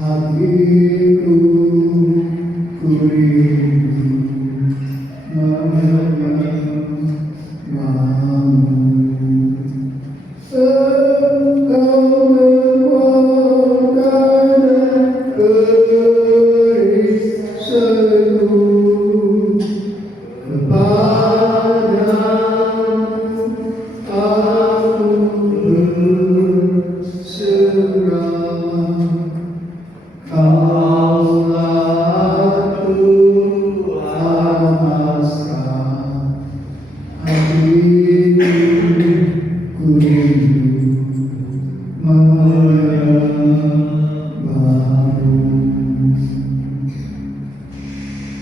hatiku ku rindu mengenangmu. Engkau merupakan beri seluruh kepadamu, aku berserah. Kaulah Tuhan pasrah, hatiku ku rindu menyembahmu.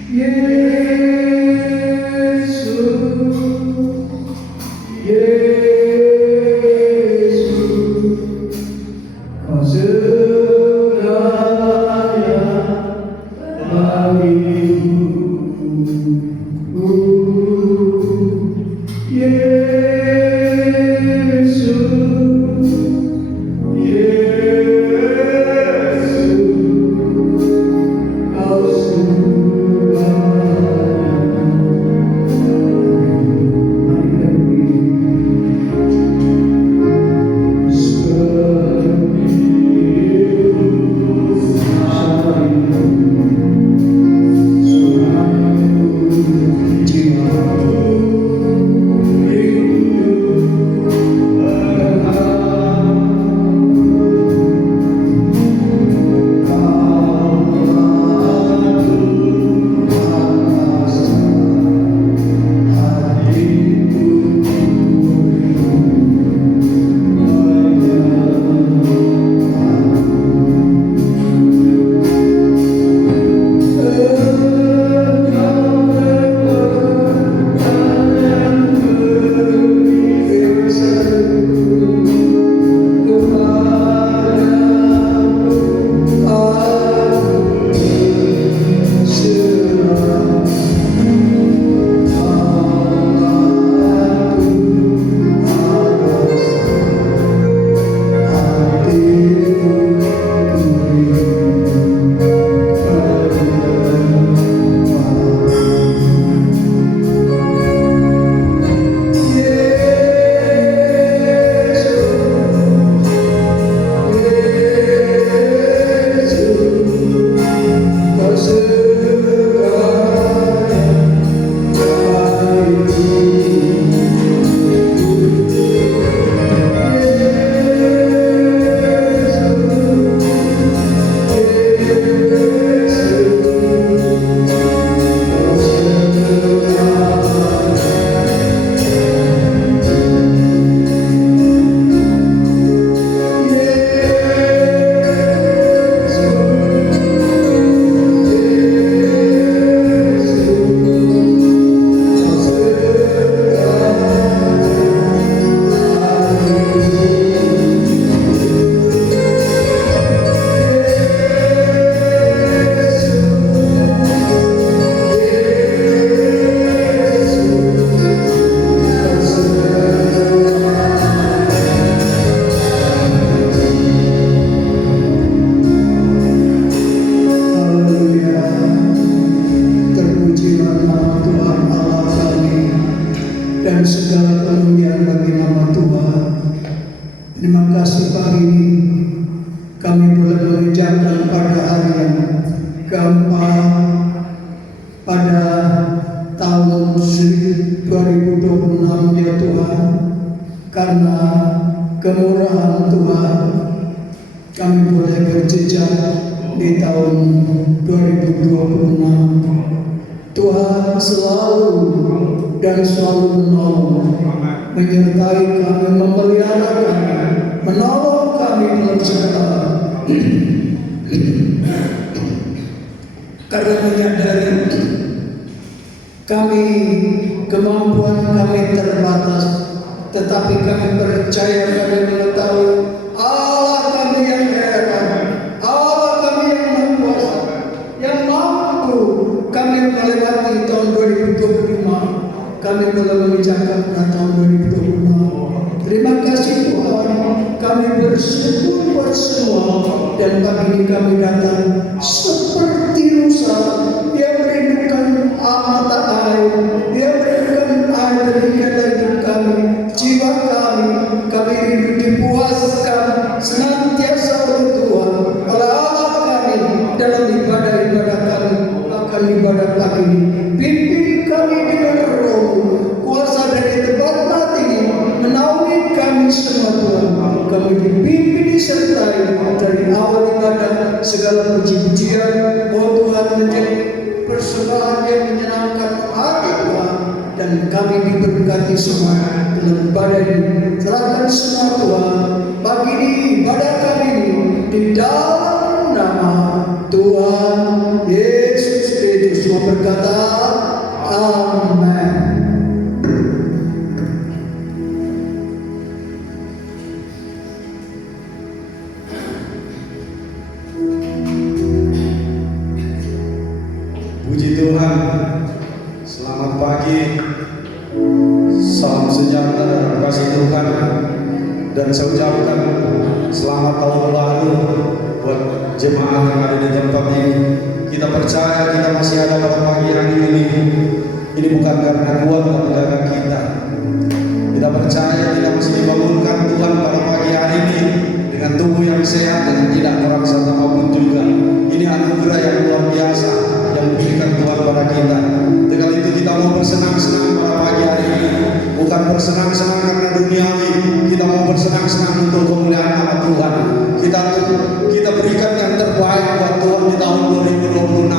Yesus, Yesus, Kau segalanya bagiku. Yesus, Yesus, Kau dan segala kemuliaan bagi nama Tuhan. Terima kasih pagi ini kami boleh mengucapkan pada hari yang keempat pada tahun 2026 ya Tuhan. Karena kemurahan Tuhan kami boleh berjejak di tahun 2026. Tuhan selalu dan selalu menolong, menyertai kami, memelihara kami, menolong kami dalam segala. Karena menyadari kami, kemampuan kami terbatas, tetapi kami percaya, kami mengetahui Allah kami yang heran, Allah kami yang berkuasa, yang mampu kami melewati tahun 2025. Kami boleh mengucapkan pada tahun 2026. Terima kasih Tuhan, kami bersyukur buat semua. Dan pagi ini kami datang seperti rusa yang merindukan mata air, yang merindukan air dari kata hidup kami, jiwa kami. Kami rindu dipuaskan senantiasa oleh Tuhan, oleh Allah kami dalam ibadah-ibadah kami. Akan ibadah pagi ini, pimpin kami dengan roh, kuasa dari tempat mati, menaungi kami semua Tuhan. Kami dipimpin disertai dari awal ibadah, segala puji-pujian, oh Tuhan, menjadi persembahan yang menyenangkan hati Tuhan. Dan kami diberkati semua dalam ibadah ini. Serahkan semua Tuhan pagi ini, ibadah kami ini di dalam nama Tuhan Yesus Kristus. Semua berkata amin. Puji Tuhan, selamat pagi, salam sejahtera, kasih Tuhan, dan saya ucapkan selamat tahun baru buat jemaat yang ada di tempat ini. Kita percaya kita masih ada pada pagi hari ini. Ini bukan karena kuat tapi karena kita. Kita percaya kita masih dibangunkan Tuhan pada pagi hari ini dengan tubuh yang sehat dan tidak kurang satu apapun juga. Ini anugerah yang luar biasa yang diberikan Tuhan pada kita. Dengan itu kita mau bersenang-senang pada pagi hari ini. Bukan bersenang-senang karena duniawi. Kita mau bersenang-senang untuk kemuliaan nama Tuhan. Kita berikan yang terbaik buat Tuhan di tahun 2026.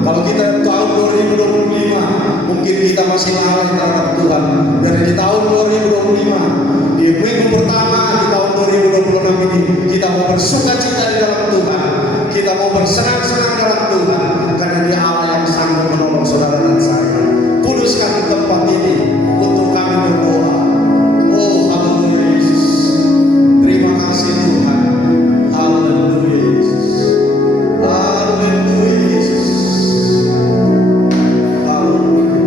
Kalau kita tahun 2025 mungkin kita masih lalai terhadap Tuhan. Dari di tahun 2025 di minggu pertama di tahun 2026 ini kita mau bersukacita di dalam Tuhan. Kita mau bersenang-senang dalam Tuhan karena Dia Allah yang sanggup menolong saudara dan saya. Kuduskan tempat ini untuk kami berdoa. Oh haleluya Yesus. Terima kasih Tuhan. Haleluya Yesus. Haleluya Yesus. Haleluya.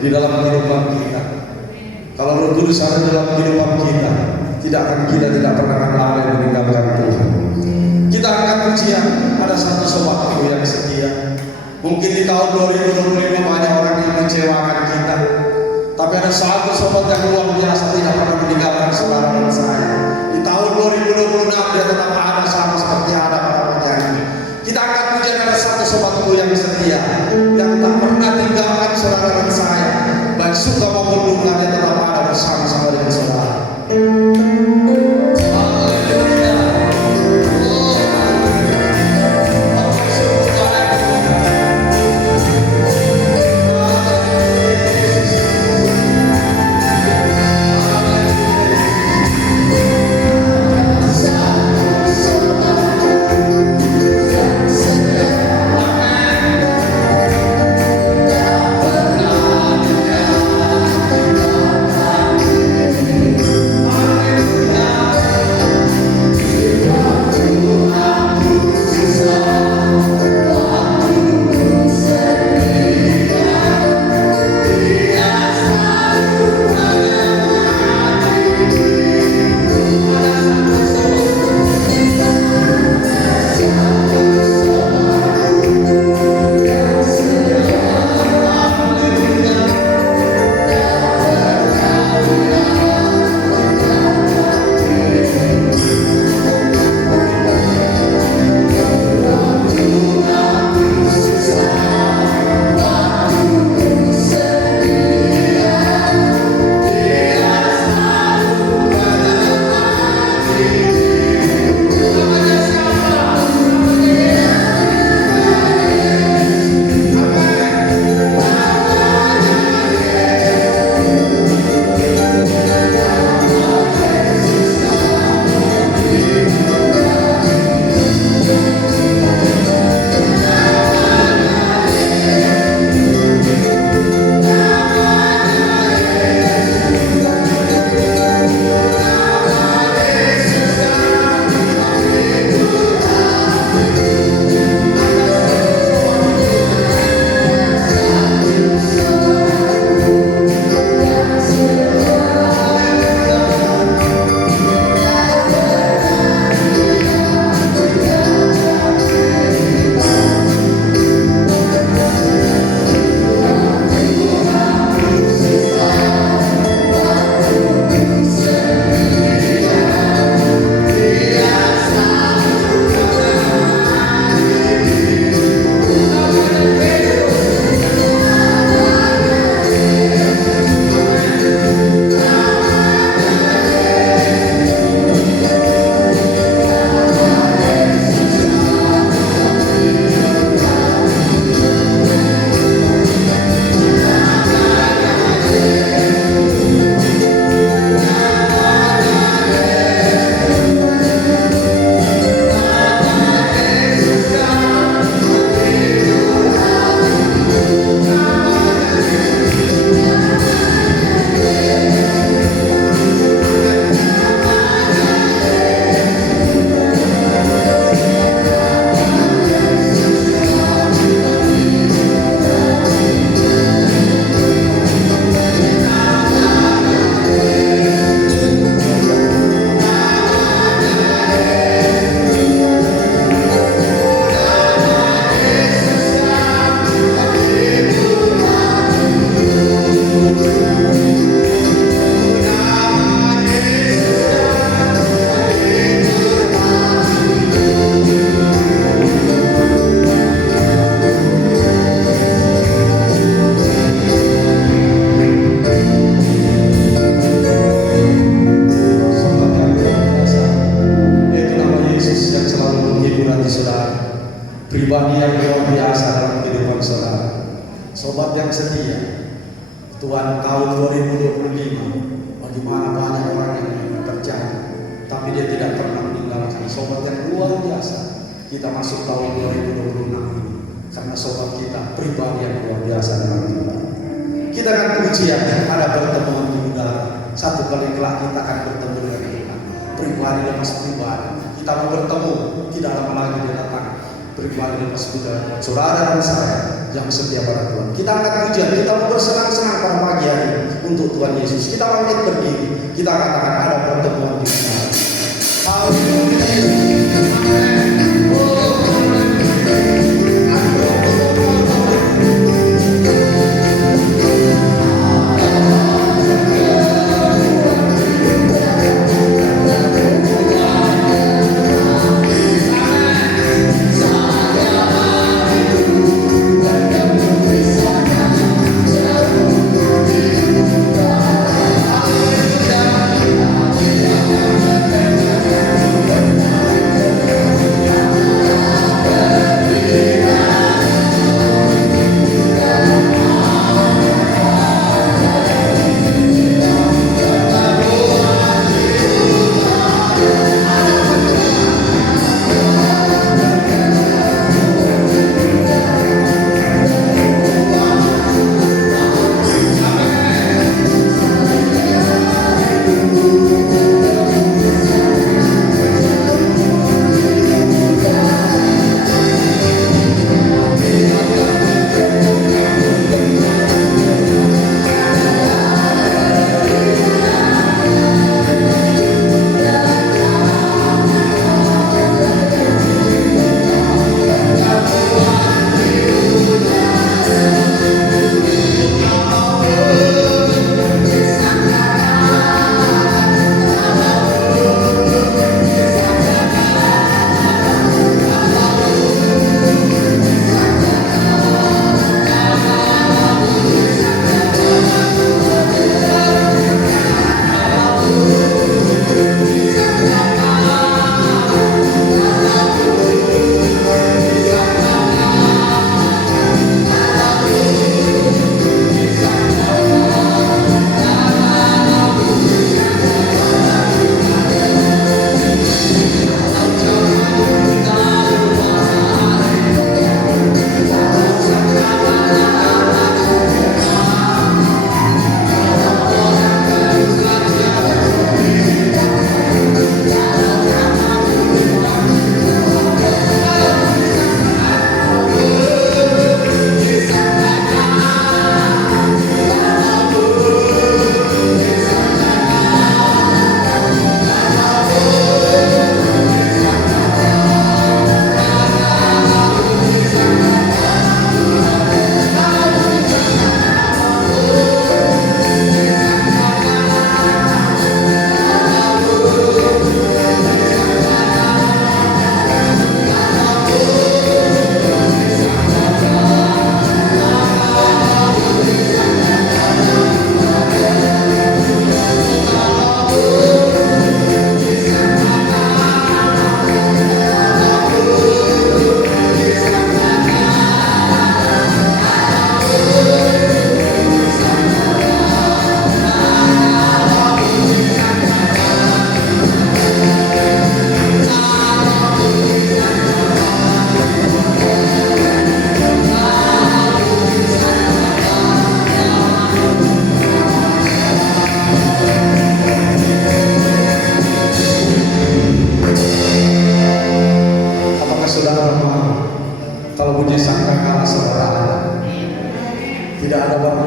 di dalam kehidupan kita. Kalau Roh Kudus ada dalam kehidupan kita, kita tidak pernah akan lalai meninggalkan Tuhan. Kita angkat pujian, ada satu sobatku yang setia. Mungkin di tahun 2025 banyak orang yang mengecewakan kita, tapi ada satu sobat yang luar biasa tidak pernah meninggalkan saudara dan saya. Di tahun 2026 dia tetap ada sama seperti ada pada penyanyi. Kita angkat pujian, ada satu sobatku yang setia, yang tak pernah tinggalkan saudara dan saya. Baik suka maupun duka dia tetap ada bersama-sama dengan saudara. pribadi yang luar biasa dalam kehidupan saudara. Sobat yang setia, Tuhan tahun 2025, bagaimana banyak orang yang terjadi, tapi dia tidak pernah meninggalkan. Sobat yang luar biasa, kita masuk tahun 2026 ini, karena sobat kita pribadi yang luar biasa dalam Tuhan. Kita akan pujian, ada pertemuan di udara. Satu kali kelak kita akan bertemu dengan Tuhan. Pribadi lemas pribadi, kita mau bertemu, tidak lama lagi dia datang. beriman lepas kita, saudara dan saya yang setia pada Tuhan. Kita angkat pujian, kita mau bersenang-senang pada pagi hari ini untuk Tuhan Yesus. Kita bangkit berdiri, kita katakan ada pertemuan di sana.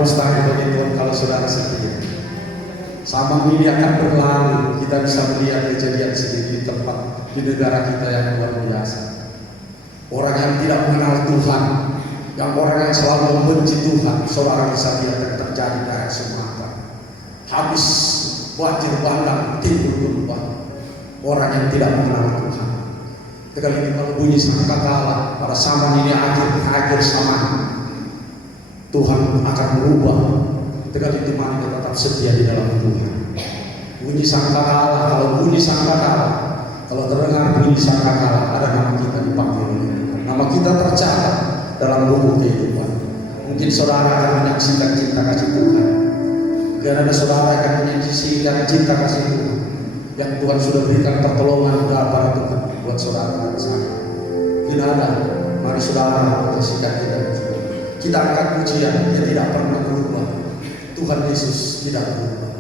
mustahil bagi Tuhan kalau saudara setia. Sama ini akan berlalu, kita bisa melihat kejadian sendiri di tempat di negara kita yang luar biasa. Orang yang tidak mengenal Tuhan, yang orang yang selalu membenci Tuhan, saudara bisa lihat yang terjadi dari Sumatera. Habis banjir bandang, timbul gempa. Orang yang tidak mengenal Tuhan. Kali ini kalau bunyi sangkakala pada zaman ini akhir zaman, Tuhan akan berubah. Kali itu kita tetap setia di dalam Tuhan. Bunyi sangkakala, kalau bunyi sangkakala, kalau terdengar bunyi sangkakala, ada nama kita dipanggil oleh Tuhan. Nama kita tercatat dalam buku kehidupan. Mungkin saudara akan menyaksikan cinta kasih Tuhan. Mungkin ada saudara akan menyaksikan cinta kasih Tuhan yang Tuhan sudah berikan pertolongan kepada Tuhan buat saudara dan saya. Tidak ada, mari saudara menyaksikan kita. Kita angkat pujian, dia tidak pernah berubah. Tuhan Yesus tidak berubah.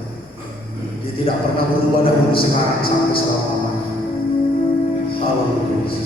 Dia tidak pernah berubah dari sekarang sampai selama-lamanya. Haleluya.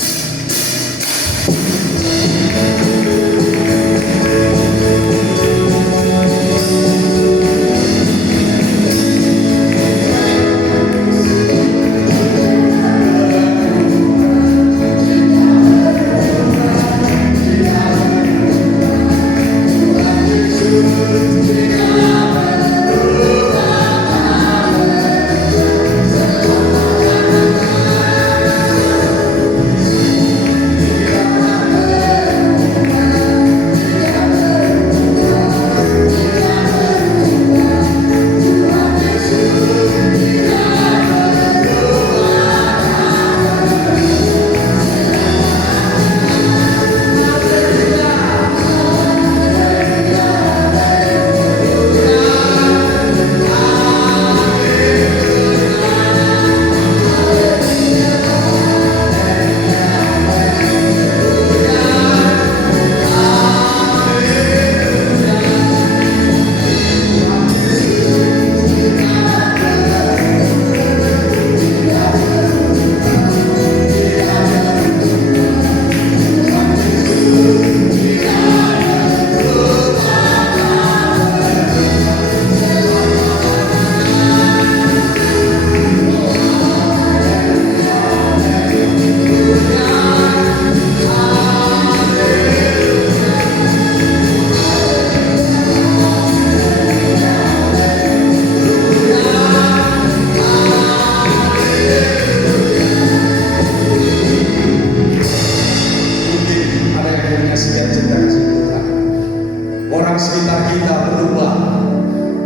orang sekitar kita berubah,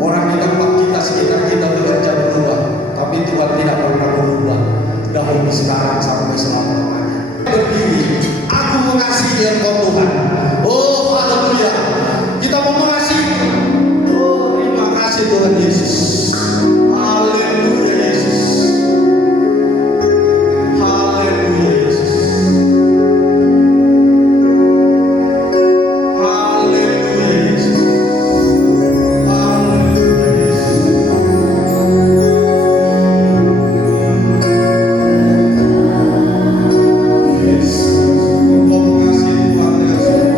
orang di tempat kita sekitar kita bekerja berubah, tapi Tuhan tidak pernah berubah. Dahulu, sekarang, sampai selama-lamanya. Berdiri, aku mengasihi Engkau Tuhan. Oh haleluya, kita mau mengasihi. Oh terima kasih Tuhan Yesus. Haleluya Yesus. Haleluya Yesus. Haleluya Yesus. Haleluya Yesus. Yesus, Engkau mengasihi Tuhan dengan sungguh.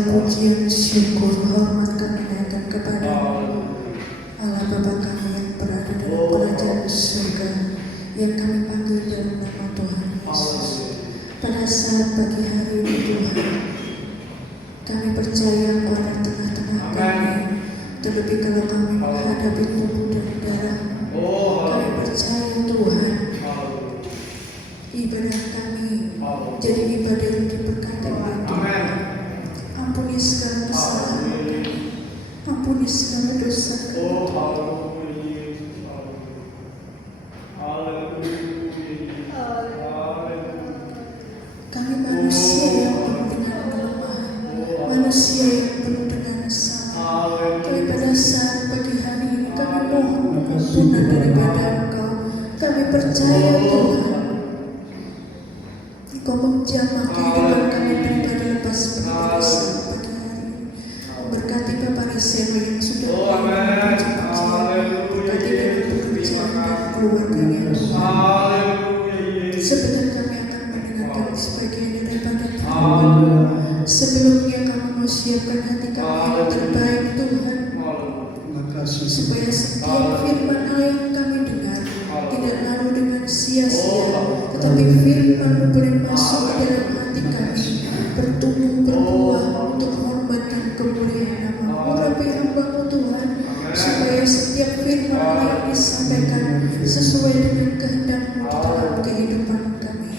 segala pujian, syukur, hormat kami naikkan kepada Allah Bapa kami yang berada dalam kerajaan surga, yang kami panggil dalam nama Tuhan Yesus. Pada saat pagi hari ini Tuhan, kami percaya Engkau ada di tengah-tengah kami. Terlebih kalau kami menghadapi tubuh dan darah, kami percaya Tuhan, ibadah kami jadi ibadah yang diberkati oleh Tuhan. Ampuni segala kesalahan kami, ampuni segala dosa kami. Kami manusia yang penuh dengan kelemahan, manusia yang penuh dengan salah. Tapi pada saat pagi hari ini kami mohon pengampunan daripada Engkau. Kami percaya Tuhan, Engkau menjamah kehidupan kami pribadi lepas pribadi saat pagi hari ini. Berkati Bapak Risema yang sudah melakukan puji-pujian, berkati dalam pekerjaan dan keluarganya Tuhan. Sebentar kami akan mendengarkan sebagian daripada firman. Sebelumnya kami mau siapkan hati kami yang terbaik Tuhan, supaya setiap firman Allah yang kami dengar tidak lalu dengan sia-sia, tetapi firman boleh masuk ke dalam hati kami, bertumbuh berbuah untuk hormat dan kemuliaan nama-Mu. Urapi hamba-Mu Tuhan, supaya setiap firman Allah yang disampaikan sesuai dengan kehendak-Mu di dalam kehidupan kami.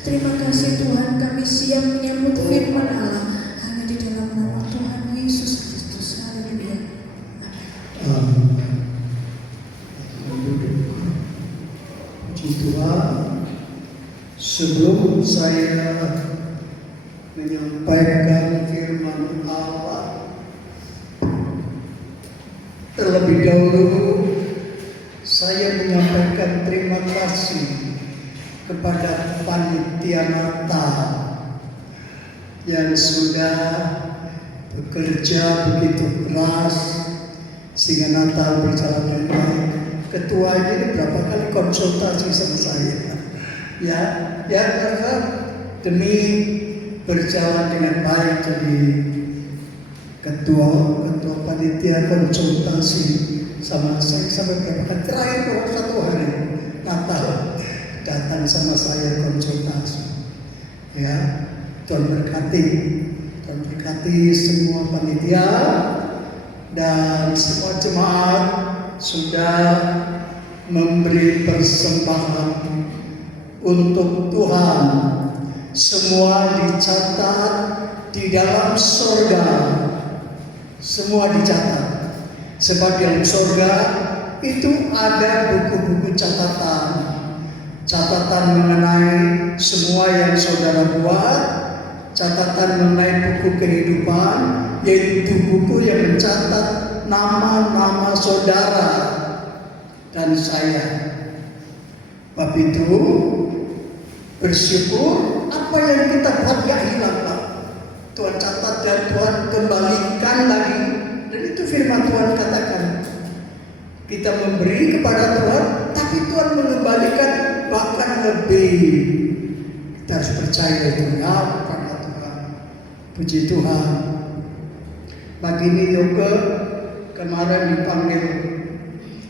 Terima kasih Tuhan, kami siap menyambut firman Allah hanya di dalam nama Tuhan Yesus Kristus. Haleluya. Puji Tuhan. Sebelum saya menyampaikan firman Allah, terlebih dahulu saya menyampaikan terima kasih kepada panitia Natal yang sudah bekerja begitu keras sehingga Natal berjalan dengan baik. Ketuanya ini berapa kali konsultasi sama saya, ya karena demi berjalan dengan baik. Jadi ketua panitia konsultasi sama saya sampai berapa kali, terakhir satu hari Natal datang sama saya konsultasi. Ya, Tuhan berkati semua panitia dan semua jemaat sudah memberi persembahan untuk Tuhan. Semua dicatat di dalam surga. Semua dicatat. Sebab dalam surga itu ada buku-buku catatan. Catatan mengenai semua yang saudara buat, catatan mengenai buku kehidupan, yaitu buku yang mencatat nama-nama saudara dan saya. Bab itu bersyukur apa yang kita buat gak hilang, Pak. Tuhan catat dan Tuhan kembalikan lagi. Dan itu firman Tuhan katakan, kita memberi kepada Tuhan, tapi Tuhan mengembalikan bahkan lebih. Kita harus percaya itu ya kepada Tuhan. Puji Tuhan. Pagi ini Yoga kemarin dipanggil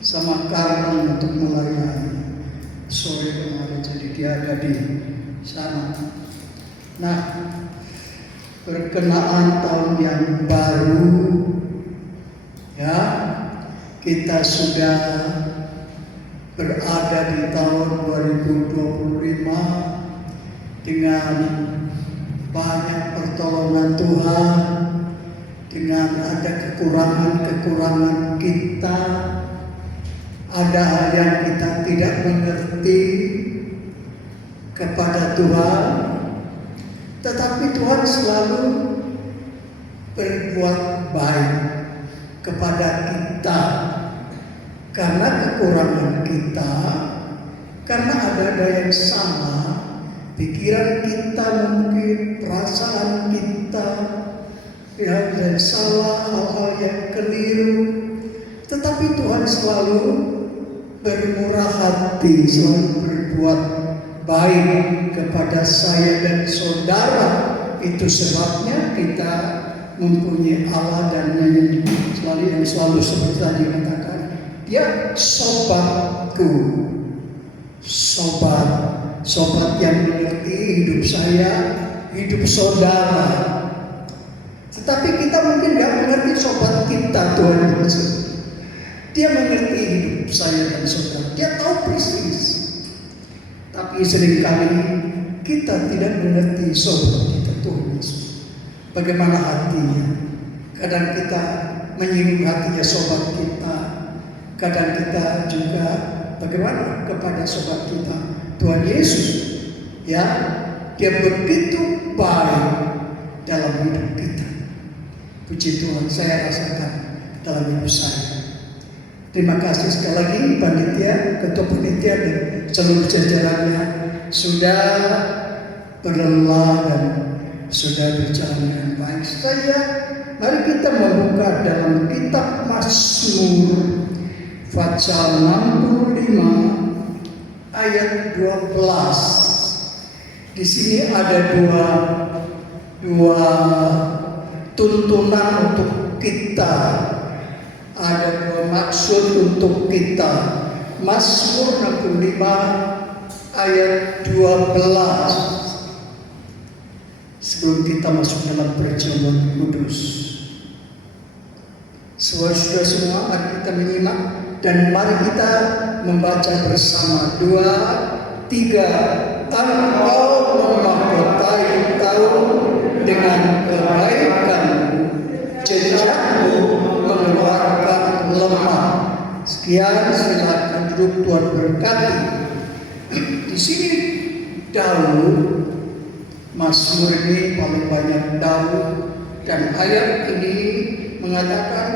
sama Karmen untuk melayani. Sore kemarin, jadi dia ada di sana. Nah, berkenaan tahun yang baru, ya, kita sudah berada di tahun 2025 dengan banyak pertolongan Tuhan, dengan ada kekurangan-kekurangan kita, ada hal yang kita tidak mengerti kepada Tuhan, tetapi Tuhan selalu berbuat baik kepada kita karena kekurangan kita, karena ada yang salah, pikiran kita mungkin, perasaan kita yang salah, hal-hal yang keliru, tetapi Tuhan selalu bermurah hati, selalu berbuat baik kepada saya dan saudara. Itu sebabnya kita mempunyai Allah dan selalu seperti tadi katakan, dia sobatku, sobat yang mengerti hidup saya, hidup saudara. Tetapi kita mungkin nggak mengerti sobat kita, Tuhan Yesus. Dia mengerti hidup saya dan saudara. Dia tahu persis. Tapi seringkali kita tidak mengerti sobat kita, Tuhan Yesus. Bagaimana hatinya? Kadang kita menyinggung hatinya sobat kita. Kadang kita juga bagaimana kepada sobat kita, Tuhan Yesus. Ya, dia begitu baik dalam hidup kita. Puji Tuhan, saya rasakan dalam hidup saya. Terima kasih sekali lagi panitia, ketua panitia dan seluruh jajarannya sudah berlelah dan sudah berjalan dengan baik. Mari kita membuka dalam kitab Mazmur pasal 65 ayat 12. Di sini ada dua tuntunan untuk kita, ada dua maksud untuk kita. Mazmur 65 ayat 12. Sebelum kita masuk dalam perjamuan kudus, saudara semua, mari kita menyimak dan mari kita membaca bersama. 2, 3. Engkau memahkotai tahun dengan kebaikanmu, jejakmu mengeluarkan lemah. Sekian, silakan duduk, Tuhan berkati. Di sini Daud, Mazmur ini paling banyak Daud, dan ayat ini mengatakan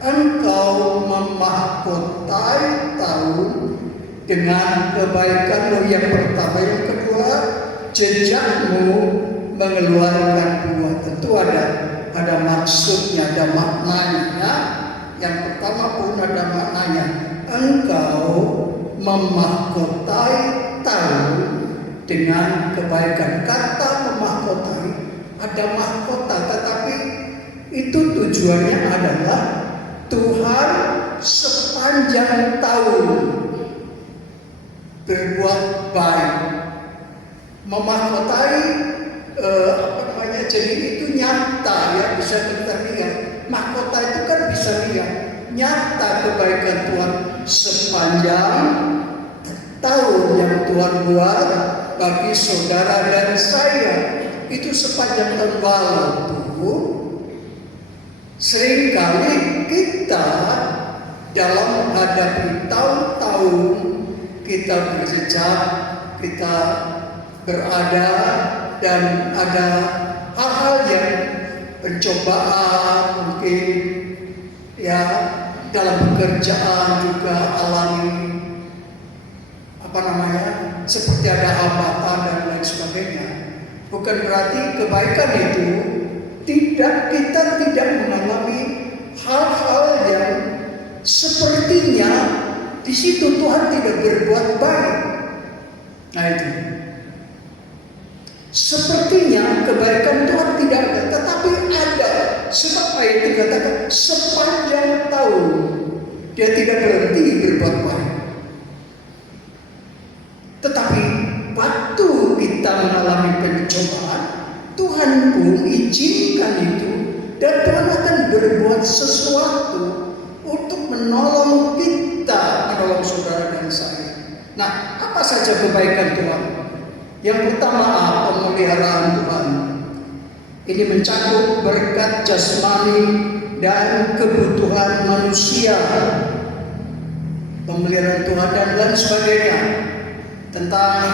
engkau memahkotai tahun dengan kebaikanmu. Yang pertama, yang kedua, jejakmu mengeluarkan buah. Tentu ada maksudnya, ada maknanya. Yang pertama pun ada maknanya. Engkau memahkotai tahun dengan kebaikan. Kata memahkotai, ada mahkota, tetapi itu tujuannya adalah Tuhan sepanjang tahun berbuat baik. Memahkotai jadi itu nyata, ya, bisa kita lihat. Mahkota itu kan bisa lihat nyata kebaikan Tuhan sepanjang tahun yang Tuhan buat bagi saudara dan saya. Itu sepanjang tahun. Walaupun seringkali kita dalam menghadapi tahun-tahun kita berjejak, kita berada dan ada hal-hal yang pencobaan mungkin, ya, dalam pekerjaan juga alami seperti ada hambatan dan lain sebagainya. Bukan berarti kebaikan itu kita tidak mengalami hal-hal yang sepertinya di situ Tuhan tidak berbuat baik. Nah itu. Sepertinya kebaikan Tuhan tidak ada, tetapi ada. Sebab ayat itu katakan sepanjang tahun dia tidak berhenti berbuat baik. Tetapi waktu kita mengalami pencobaan, Tuhan pun izinkan itu, dan Tuhan akan berbuat sesuatu untuk menolong kita, menolong saudara dan saya. Nah, apa saja kebaikan Tuhan? Yang pertama, pemeliharaan Tuhan. Ini mencakup berkat jasmani dan kebutuhan manusia, pemeliharaan Tuhan dan lain sebagainya. Tentang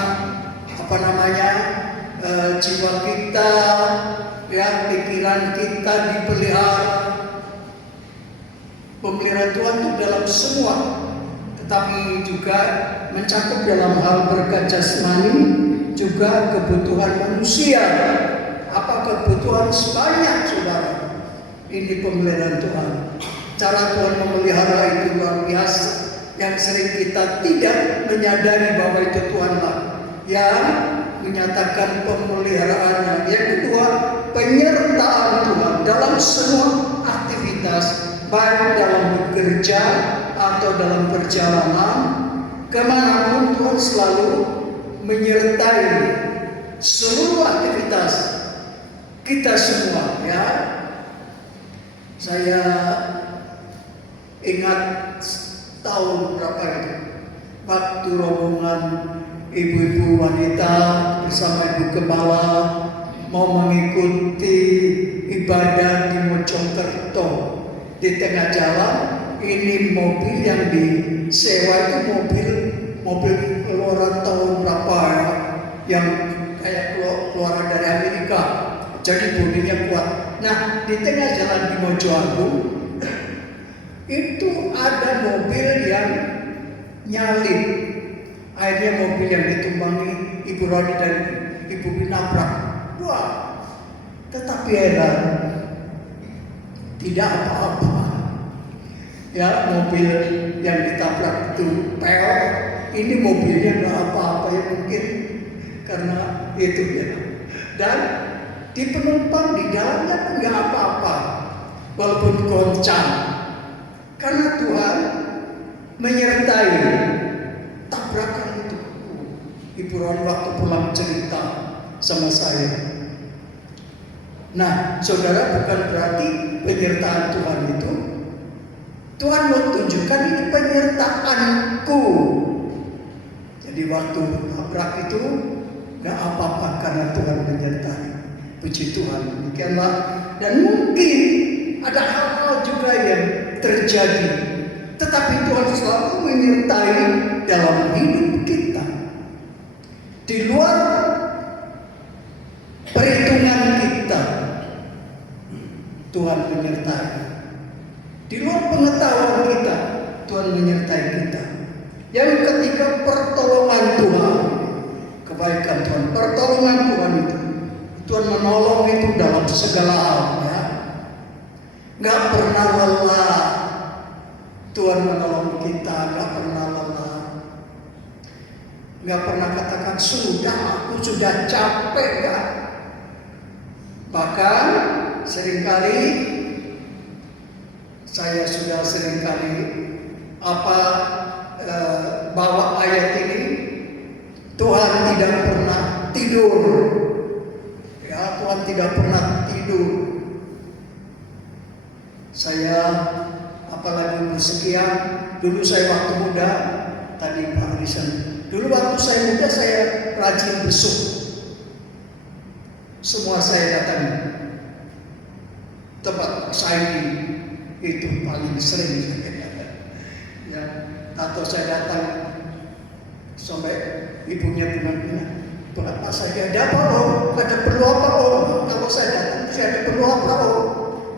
jiwa kita, ya, pikiran kita dipelihara. Pemeliharaan Tuhan itu dalam semua, tetapi juga mencakup dalam hal berkat jasmani, juga kebutuhan manusia. Apa kebutuhan sebanyak, saudara? Ini pemeliharaan Tuhan. Cara Tuhan memelihara itu luar biasa, yang sering kita tidak menyadari bahwa itu Tuhanlah yang menyatakan pemeliharaannya. Yang kedua, penyertaan Tuhan dalam dalam semua aktivitas, baik dalam bekerja atau dalam perjalanan, kemanapun Tuhan selalu menyertai seluruh aktivitas kita semua, ya. Saya ingat tahun berapa itu, waktu rombongan ibu-ibu wanita bersama ibu gembala mau mengikuti ibadah di Mojokerto. Di tengah jalan, ini mobil yang disewa itu mobil keluaran tahun berapa ya, yang kayak keluaran dari Amerika, jadi bodinya kuat. Nah, di tengah jalan di Mojoagung itu ada mobil yang nyalip. Akhirnya mobil yang ditumpangi Ibu Roni dan Ibu nabrak. Wah, tetapi heran, tidak apa-apa. Ya, mobil yang ditabrak itu peot. Ini mobilnya nggak apa-apa, ya mungkin karena itu ya. Dan di penumpang di dalamnya pun nggak apa-apa, walaupun goncang, karena Tuhan menyertai tabrakan itu. Ibu Roni waktu pulang cerita sama saya. Nah, saudara, bukan berarti penyertaan Tuhan itu, Tuhan mau tunjukkan ini penyertaanku. Jadi waktu tabrak itu gak apa-apa karena Tuhan menyertai. Puji Tuhan, demikianlah. Dan mungkin ada hal-hal juga yang terjadi, tetapi Tuhan selalu menyertai dalam hidup kita. Di luar perhitungan kita, Tuhan menyertai. Di luar pengetahuan kita, Tuhan menyertai kita. Yang ketiga, pertolongan Tuhan, kebaikan Tuhan, pertolongan Tuhan itu. Tuhan menolong itu dalam segala hal, ya. Gak pernah lelah. Tuhan menolong kita, gak pernah lelah. Gak pernah katakan, sudah, aku sudah capek, gak. Bahkan seringkali saya sudah bawa ayat ini, Tuhan tidak pernah tidur. Ya, Tuhan tidak pernah tidur. Saya apalagi umur sekian, dulu saya waktu muda, tadi Pak Risan, dulu waktu saya muda saya rajin besuk. Semua saya datangi. Tempat saya itu paling sering saya datang. Ya, atau saya datang sampai ibunya bilang, "Bapak saya ada apa, Om? Ada perlu apa, Om?" Kalau saya datang, saya ada perlu apa, Om?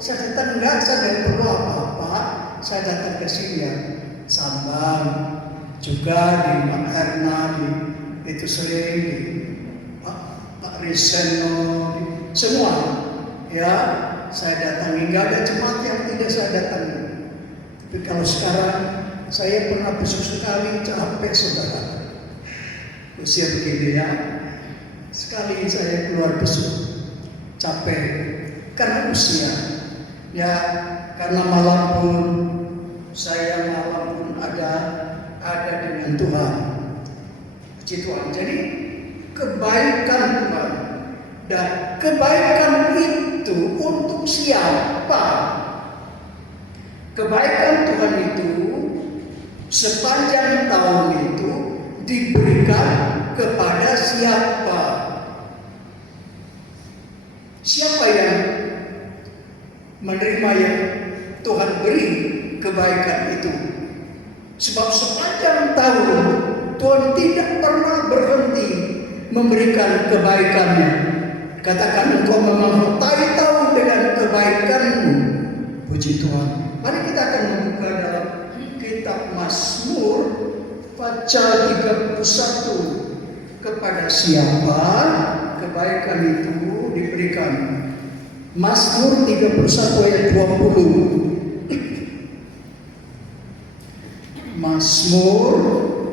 Saya datang enggak, saya ada perlu apa-apa. Saya datang ke sini ya, Sambang, juga di Mak Herna, itu sering di Pak Riseno, semua, ya. Saya datangi, nggak ada jemaat yang tidak saya datangi. Tapi kalau sekarang saya pernah besok sekali, capek saudara. Usia begini ya, sekali saya keluar besok, capek karena usia. Ya, karena malam pun saya ada dengan Tuhan. Puji Tuhan. Jadi kebaikan Tuhan, dan kebaikan itu untuk siapa? Kebaikan Tuhan itu sepanjang tahun itu diberikan kepada siapa? Siapa yang menerima yang Tuhan beri kebaikan itu? Sebab sepanjang tahun Tuhan tidak pernah berhenti memberikan kebaikannya. Katakan, engkau memahami tahu dengan kebaikanmu. Puji Tuhan. Mari kita akan membuka dalam kitab Mazmur pasal 31. Kepada siapa kebaikan itu diberikan? Mazmur 31 ayat 20. Mazmur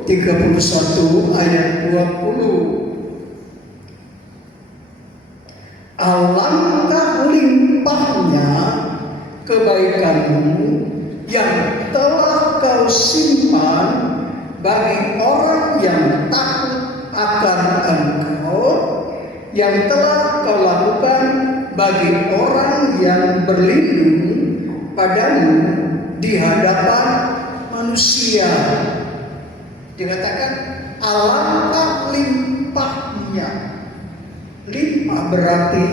31 ayat 20. Alangkah limpahnya kebaikanmu yang telah kau simpan bagi orang yang takut akan engkau, yang telah kau lakukan bagi orang yang berlindung padamu di hadapan manusia. Dikatakan alangkah limpahnya. Limpah berarti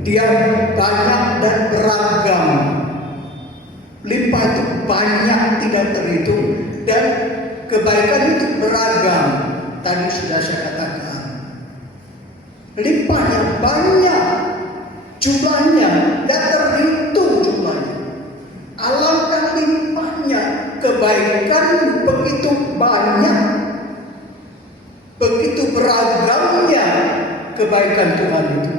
dia banyak dan beragam. Limpah itu banyak, tidak terhitung, dan kebaikan itu beragam. Tadi sudah saya katakan. Limpahnya banyak, jumlahnya tidak terhitung jumlahnya. Alangkah limpahnya kebaikan begitu banyak, begitu beragamnya kebaikan Tuhan itu.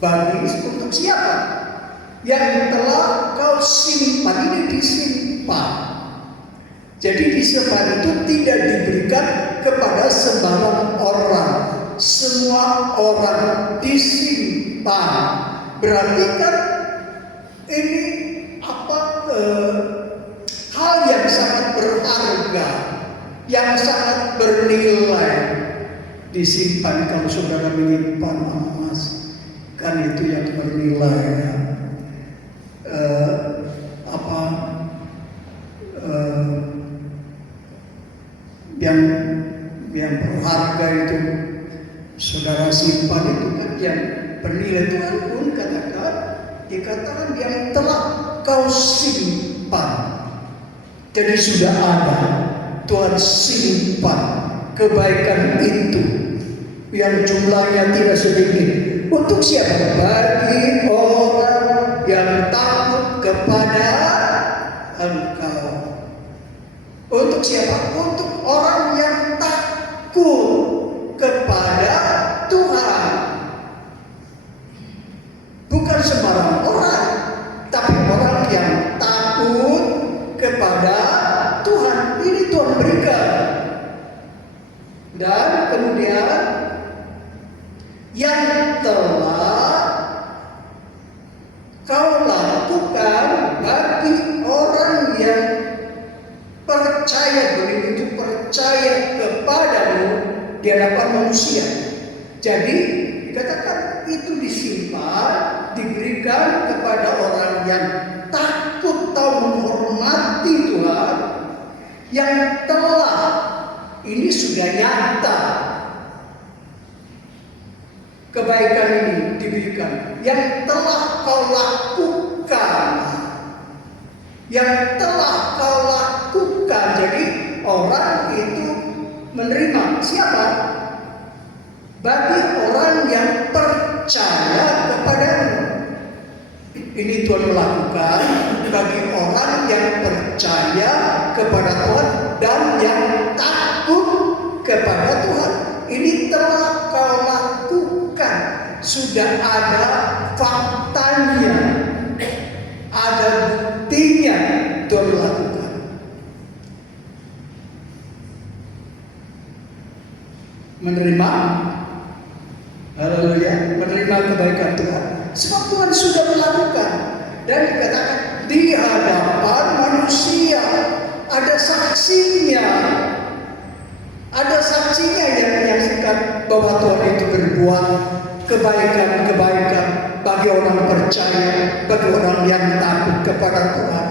Bagi untuk siapa? Yang telah kau simpan. Ini disimpan. Jadi disimpan itu tidak diberikan kepada sembarang orang. Semua orang disimpan. Berarti kan ini hal yang sangat berharga, yang sangat bernilai. Disimpan. Kalau saudara menyimpan emas, kan itu yang bernilai ya. Yang berharga itu saudara simpan itu kan yang bernilai. Tuhan pun dikatakan yang telah kau simpan. Jadi sudah ada, Tuhan simpan kebaikan itu yang jumlahnya tidak sedikit. Untuk siapa? Bagi orang yang takut kepada engkau. Untuk siapa? Untuk orang yang takut kepada Tuhan. Bukan sembarang orang, tapi orang yang takut kepada Tuhan. Ini Tuhan berikan. Dan kemudian yang telah kau lakukan bagi orang yang percaya, begitu percaya kepadamu di hadapan manusia. Jadi dikatakan itu disimpan, diberikan kepada orang yang takut tahu menghormati Tuhan, yang telah, ini sudah nyata, kebaikan ini diberikan, yang telah kau lakukan, yang telah kau lakukan. Jadi orang itu menerima siapa? Bagi orang yang percaya kepadamu. Ini Tuhan melakukan bagi orang yang percaya kepada Tuhan dan yang takut kepada Tuhan. Ini telah kau lakukan. Sudah ada faktanya, ada buktinya Tuhan lakukan. Menerima, haleluya, menerima kebaikan Tuhan. Sebab Tuhan sudah melakukan. Dan dikatakan di hadapan manusia ada saksinya. Ada saksinya yang menyaksikan bahwa Tuhan itu berbuat kebaikan-kebaikan bagi orang percaya, bagi orang yang takut kepada Tuhan.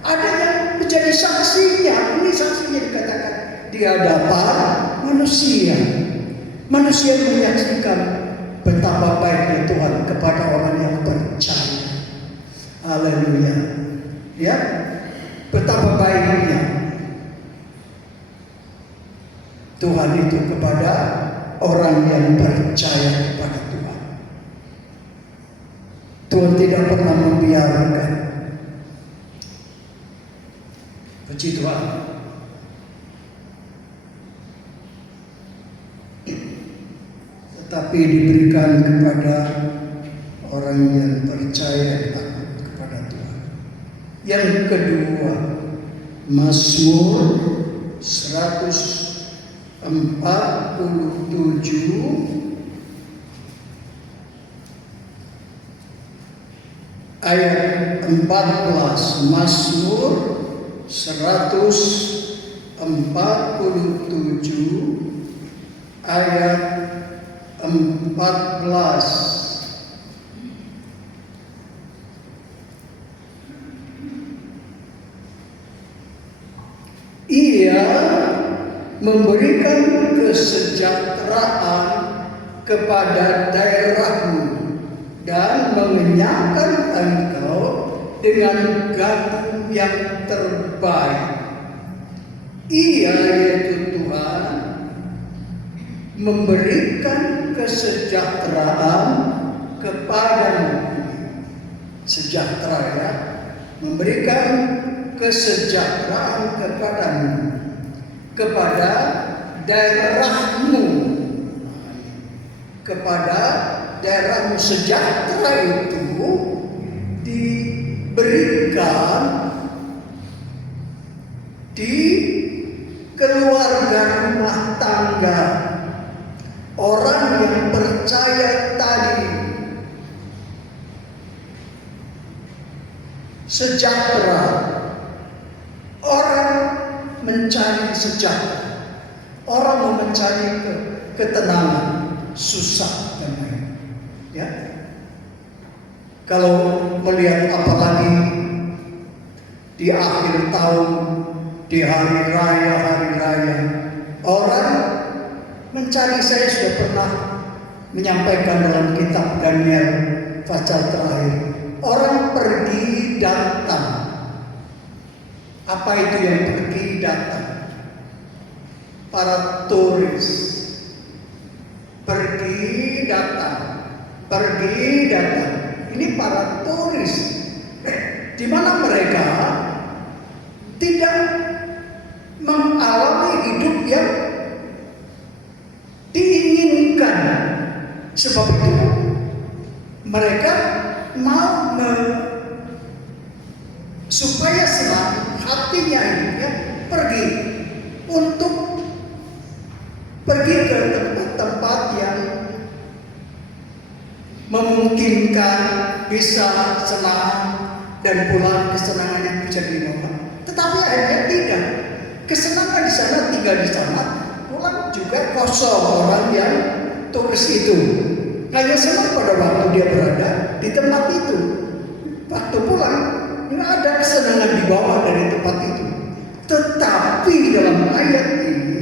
Ada yang menjadi saksinya. Ini saksinya dikatakan di hadapan manusia. Manusia menyaksikan betapa baiknya Tuhan kepada orang yang percaya. Haleluya. Ya, betapa baiknya Tuhan itu kepada orang yang percaya kepada Tuhan. Tuhan tidak pernah membiarkan. Puji Tuhan. Tetapi diberikan kepada orang yang percaya takut kepada Tuhan. Yang kedua, Mazmur 147 ayat ayat 14, Mazmur 147 ayat 14. Ia memberikan kesejahteraan kepada daerahmu dan mengenyangkan engkau dengan gandum yang terbaik. Ia, yaitu Tuhan, memberikan kesejahteraan kepadamu. Sejahtera, ya, memberikan kesejahteraan kepadamu, kepada daerahmu, kepada daerahmu. Sejahtera itu diberikan di keluarga rumah tangga orang yang percaya tadi. Sejahtera, orang mencari sejahtera, orang mencari ketenangan, susah dan lain. Ya, kalau melihat apalagi di akhir tahun, di hari raya, orang mencari. Saya sudah pernah menyampaikan dalam kitab Daniel pasal terakhir, orang pergi datang. Apa itu yang pergi datang? Para turis pergi datang, pergi datang. Ini para turis, di mana mereka tidak mengalami hidup yang diinginkan. Sebab itu mereka mau supaya senang hatinya ini, ya, pergi untuk pergi ke tempat-tempat yang memungkinkan bisa senang dan pulang kesenangan yang bisa dibawa. Tetapi akhirnya tidak. Kesenangan di sana, tinggal di sana, pulang juga kosong. Orang yang turis itu hanya senang pada waktu dia berada di tempat itu. Waktu pulang, tidak ada kesenangan dibawa dari tempat itu. Tetapi dalam ayat ini,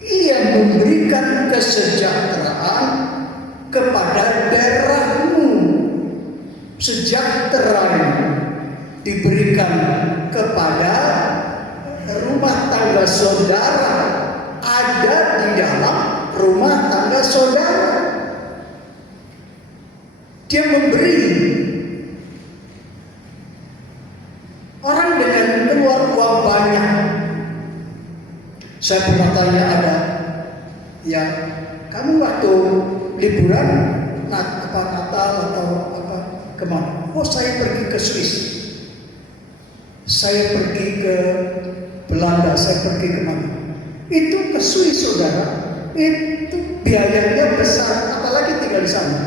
ia memberikan kesejahteraan kepada daerahmu. Sejahtera diberikan kepada rumah tangga saudara, ada di dalam rumah tangga saudara. Dia memberi. Orang dengan keluar uang banyak. Saya pernah tanya ada, ya, kamu waktu liburan Natal atau apa kemana? Oh, saya pergi ke Swiss, saya pergi ke Belanda, saya pergi kemana? Itu ke Swiss, saudara. Itu biayanya besar, apalagi tinggal di sana.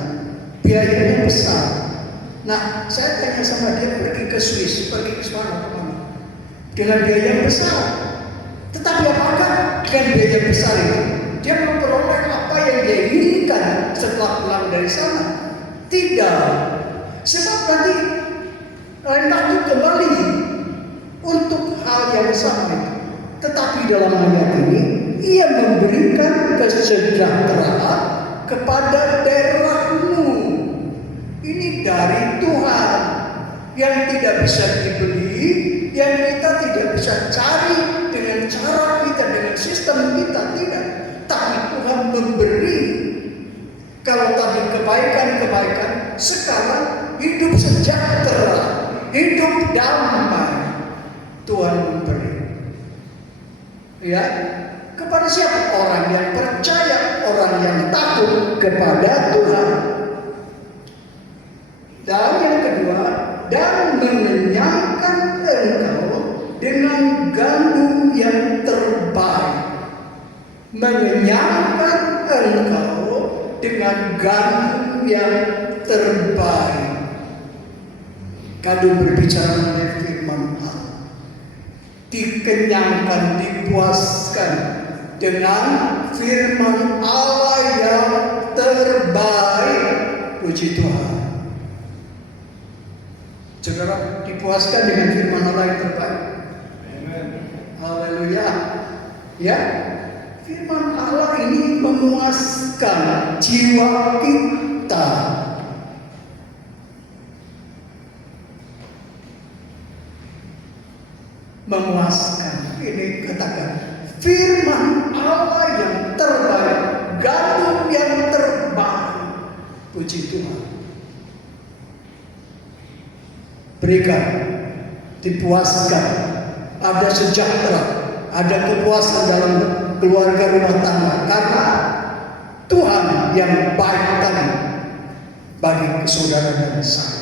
Biayanya besar. Nah, saya tanya sama dia, pergi ke Swiss, pergi ke mana? Dengan biaya yang besar. Tetapi apakah dengan biaya besar itu dia memperoleh apa yang dia inginkan setelah pulang dari sana? Tidak. Sebab nanti lain waktu kembali untuk hal yang sama itu. Tetapi dalam ayat ini, ia memberikan kesejahteraan kepada daerahmu. Ini dari Tuhan yang tidak bisa dibeli, yang kita tidak bisa cari dengan cara kita, dengan sistem kita, tidak. Tapi Tuhan memberi. Kalau tadi kebaikan-kebaikan, sekarang hidup sejahtera, hidup damai. Tuhan memberi. Ya, kepada siapa? Orang yang percaya, orang yang takut kepada Tuhan. Dan yang kedua, dan mengenyangkan engkau dengan gandum yang terbaik. Mengenyangkan engkau dengan gandum yang terbaik. Kadu berbicara mengenai firman Allah. Dikenyangkan, dipuaskan dengan firman Allah yang terbaik. Puji Tuhan. Saudara dipuaskan dengan firman Allah yang terbaik. Haleluya. Ya, firman Allah ini memuaskan jiwa kita. Memuaskan. Ini katakan firman Allah yang terbaik, gandum yang terbaik. Puji Tuhan. Berikan, dipuaskan, ada sejahtera, ada kepuasan dalam keluarga rumah tangga karena Tuhan yang baik tadi bagi saudara dan saya.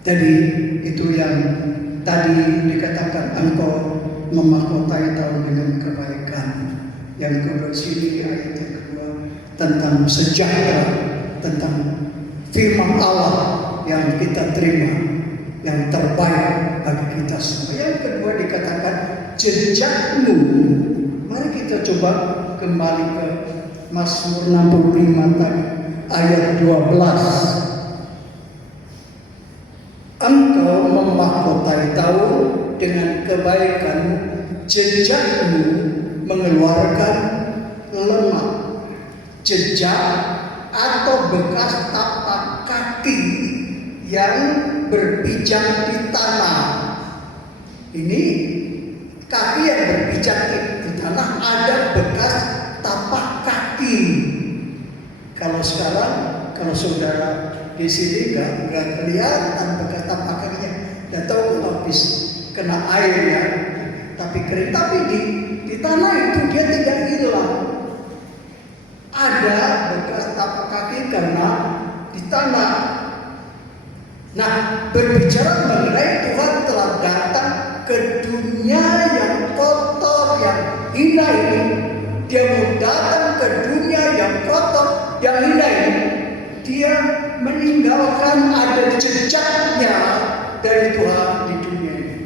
Jadi itu yang tadi dikatakan, engkau memahkotai tahun dengan kebaikan. Yang kedua sini ayat yang kedua tentang sejahtera, tentang firman Allah yang kita terima, yang terbaik bagi kita semua. Yang kedua dikatakan jejakmu. Mari kita coba kembali ke Mazmur 65 tadi ayat 12. Engkau memahkotai tahun dengan kebaikanmu, jejakmu mengeluarkan lemak. Jejak atau bekas tapak kaki yang berpijak di tanah. Ini kaki yang berpijak di tanah, ada bekas tapak kaki. Kalau sekarang, kalau saudara di sini nggak kelihatan bekas tapak kakinya, nggak tahu kalau habis kena air ya, tapi kering. Tapi di tanah itu dia tidak hilang. Ada bekas tapak kaki karena di tanah. Nah, berbicara mengenai Tuhan telah datang ke dunia yang kotor, yang hina ini. Dia mau datang ke dunia yang kotor, yang hina ini. Dia meninggalkan ada jejaknya dari Tuhan di dunia ini.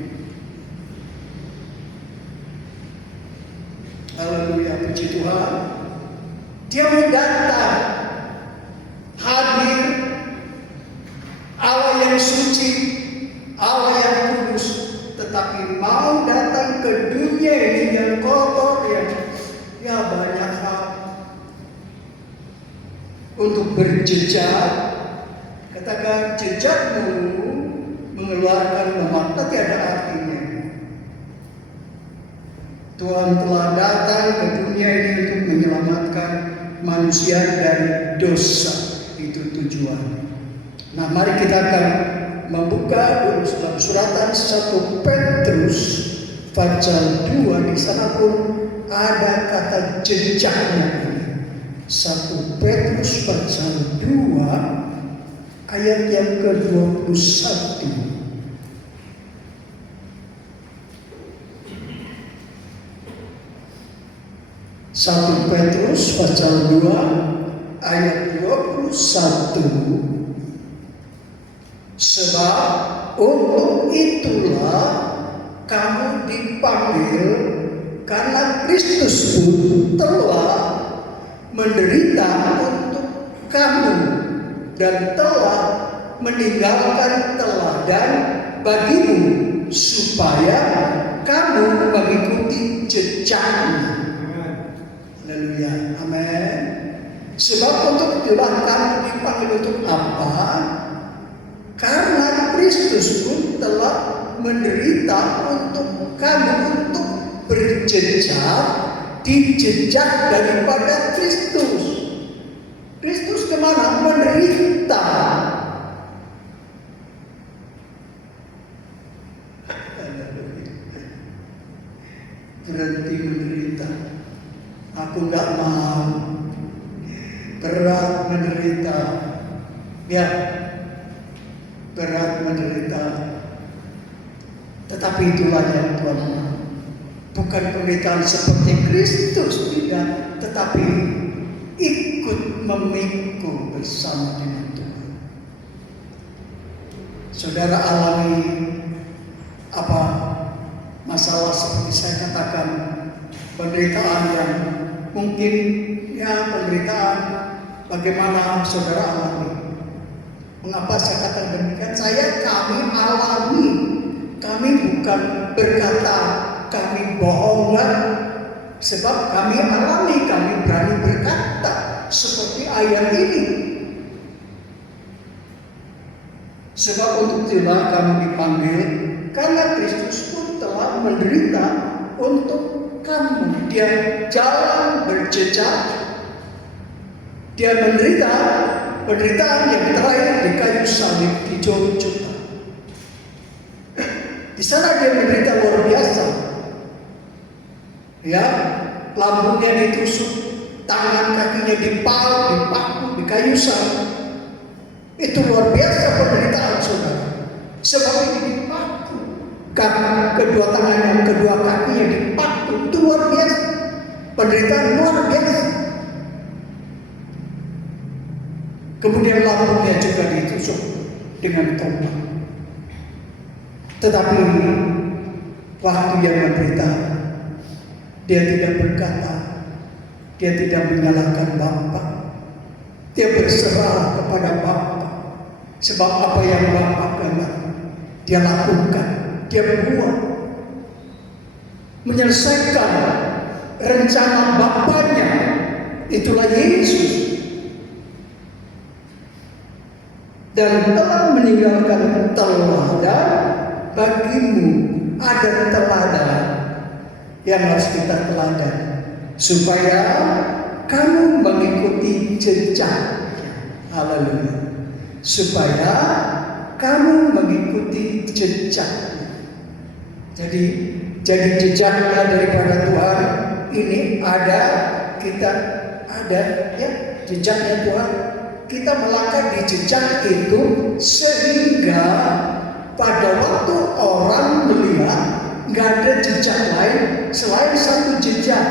Haleluya, puji Tuhan. Dia mau datang, hadir, Allah yang suci, Allah yang kudus, tetapi mau datang ke dunia ini yang kotor, yang ya banyak hal untuk berjejak. Katakan jejakmu mengeluarkan lemak, tapi ada artinya. Tuhan telah datang ke dunia ini untuk menyelamatkan manusia dari dosa. Itu tujuan. Nah, mari kita akan membuka dulu dalam suratan 1 Petrus pasal 2. Di sana pun ada kata jejaknya ini. 1 Petrus pasal 2 ayat yang ke-21. 1 Petrus pasal 2 ayat 21. Sebab untuk itulah kamu dipanggil, karena Kristus pun telah menderita untuk kamu dan telah meninggalkan teladan bagimu, supaya kamu mengikuti jejaknya. Haleluya, amin. Sebab untuk itulah kamu dipanggil untuk apa? Karena Kristus pun telah menderita untuk kamu, untuk berjejak di jejak daripada Kristus. Kristus kemana? Menderita. Berhenti menderita. Aku gak mau. Berat menderita. Ya, berat menderita. Tetapi itulah yang Tuhan mau. Bukan penderitaan seperti Kristus, tidak, tetapi ikut memikul bersama dengan Tuhan. saudara alami apa masalah seperti saya katakan, penderitaan yang mungkin ya penderitaan bagaimana saudara alami. Mengapa saya katakan demikian? Kami alami, kami bukan berkata kami bohongan, sebab kami alami, kami berani berkata seperti ayat ini. Sebab untuk itulah kami dipanggil, karena Kristus pun telah menderita untuk kamu. Dia jalan berjejak, dia menderita penderitaan yang terakhir di kayu salib di Golgota. Di sana dia menderita luar biasa. Ya, lambungnya ditusuk, tangan kakinya dipaku di kayu salib. Itu luar biasa penderitaan saudara. Sebab ini dipaku, karena kedua tangan dan kedua kakinya dipaku. Itu luar biasa, penderitaan luar biasa. Kemudian lambungnya juga ditusuk dengan tombak. Tetapi waktu dia menderita, dia tidak berkata, dia tidak menyalahkan Bapa. Dia berserah kepada Bapa. Sebab apa yang Bapa kehendaki, dia lakukan, dia buat. Menyelesaikan rencana Bapanya, itulah Yesus. Dan telah meninggalkan teladan bagimu. Ada teladan yang harus kita teladan, supaya kamu mengikuti jejaknya. Haleluya. Supaya kamu mengikuti jejaknya. Jadi jejaknya daripada Tuhan ini ada, kita ada ya jejaknya Tuhan. Kita melangkah di jejak itu sehingga pada waktu orang melihat nggak ada jejak lain selain satu jejak.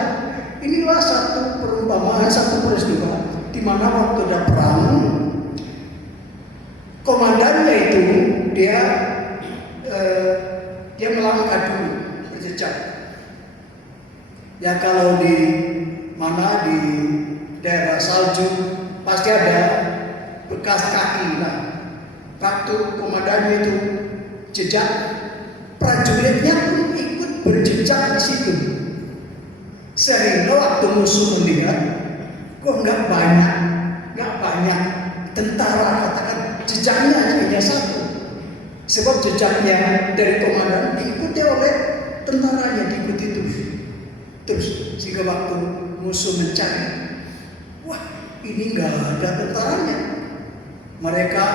Inilah satu perumpamaan, satu peristiwa di mana waktu ada perang, komandannya itu dia melangkah dulu berjejak. Ya kalau di mana di daerah salju pasti ada bekas kaki. Nah, waktu komandannya itu jejak, prajuritnya pun ikut berjejak di situ. Sehingga waktu musuh melihat, kok nggak banyak tentara, katakan jejaknya hanya satu. Sebab jejaknya dari komandan diikuti oleh tentaranya, diikuti terus sehingga waktu musuh mencari, wah ini nggak ada tentaranya. Mereka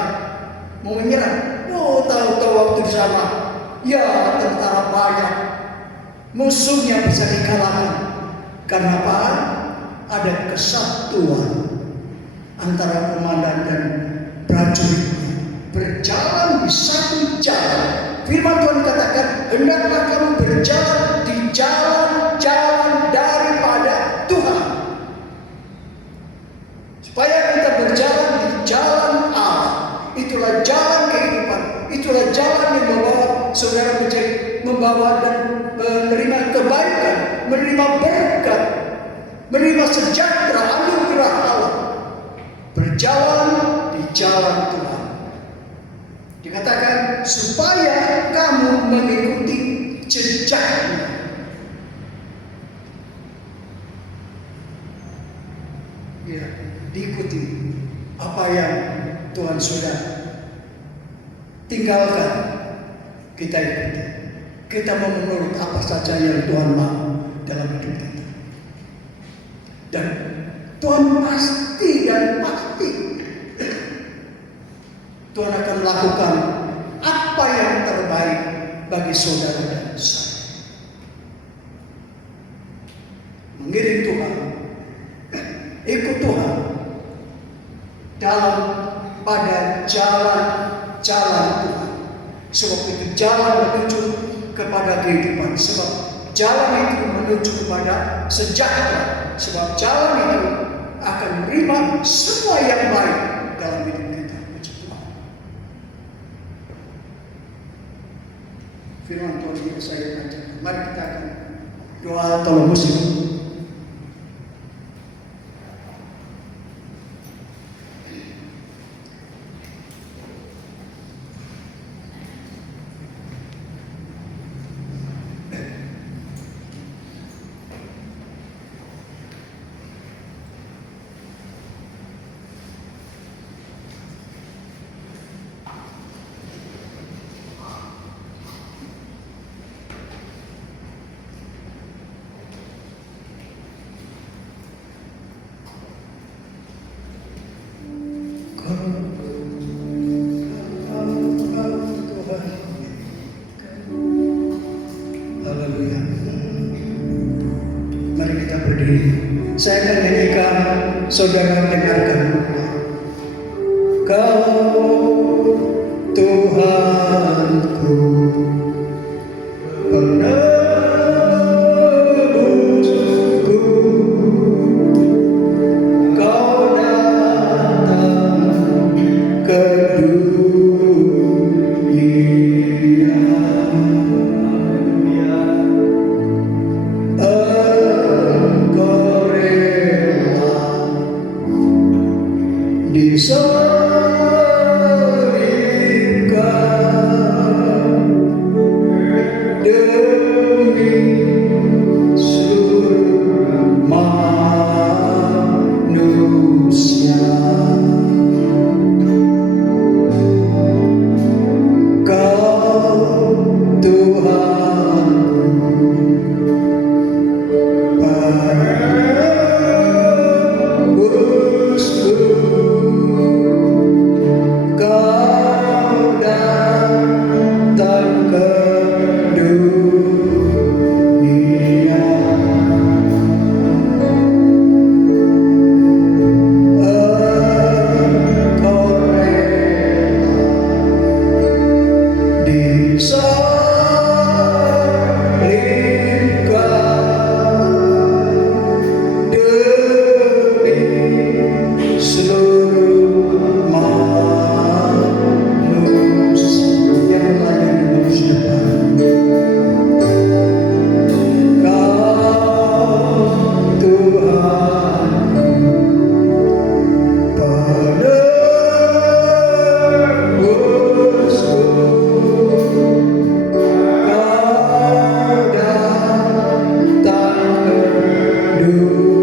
mau menyerang. Oh, tahu-tahu waktu di sana, ya tentara banyak, musuhnya bisa dikalahkan. Karena apa? Ada kesatuan antara komandan dan prajuritnya, berjalan di satu jalan. Firman Tuhan katakan, hendaklah kamu berjalan di jalan-jalan daripada Tuhan. Supaya kita berjalan di jalan Allah. Itulah jalan kehidupan. Itulah jalan yang membawa saudara menjadi, membawa dan menerima kebaikan, menerima berkat, menerima sejahtera, anugerah Allah. Berjalan di jalan Tuhan. Dikatakan supaya kamu mengikuti jejaknya. Ya, diikuti apa yang Tuhan sudah tinggalkan, kita ikuti. Kita mau menurut apa saja yang Tuhan mau dalam hidup kita. Dan Tuhan pasti Tuhan akan melakukan apa yang terbaik bagi saudara dan saya. Mengiring Tuhan, ikut Tuhan dalam pada jalan-jalan Tuhan. Sebab itu jalan menuju kepada kehidupan. Sebab jalan itu menuju kepada sejahtera. Sebab jalan itu akan menerima semua yang baik dalam hidup kita. yang saya bacakan. Mari kita akan doa tolong musik. Haleluya. Mari kita berdiri. Saya akan nyanyikan, saudara dengarkan. Kau Tuhanku, penebusku, Kau datang ke dunia. Engkau rela disalibkan demi seluruh manusia. Kau Tuhan penebusku, Kau datang ke dunia. Engkau rela disalibkan demi seluruh manusia. Yang lain harus depan. Kau Tuhan penebusku, Kau datang ke dunia.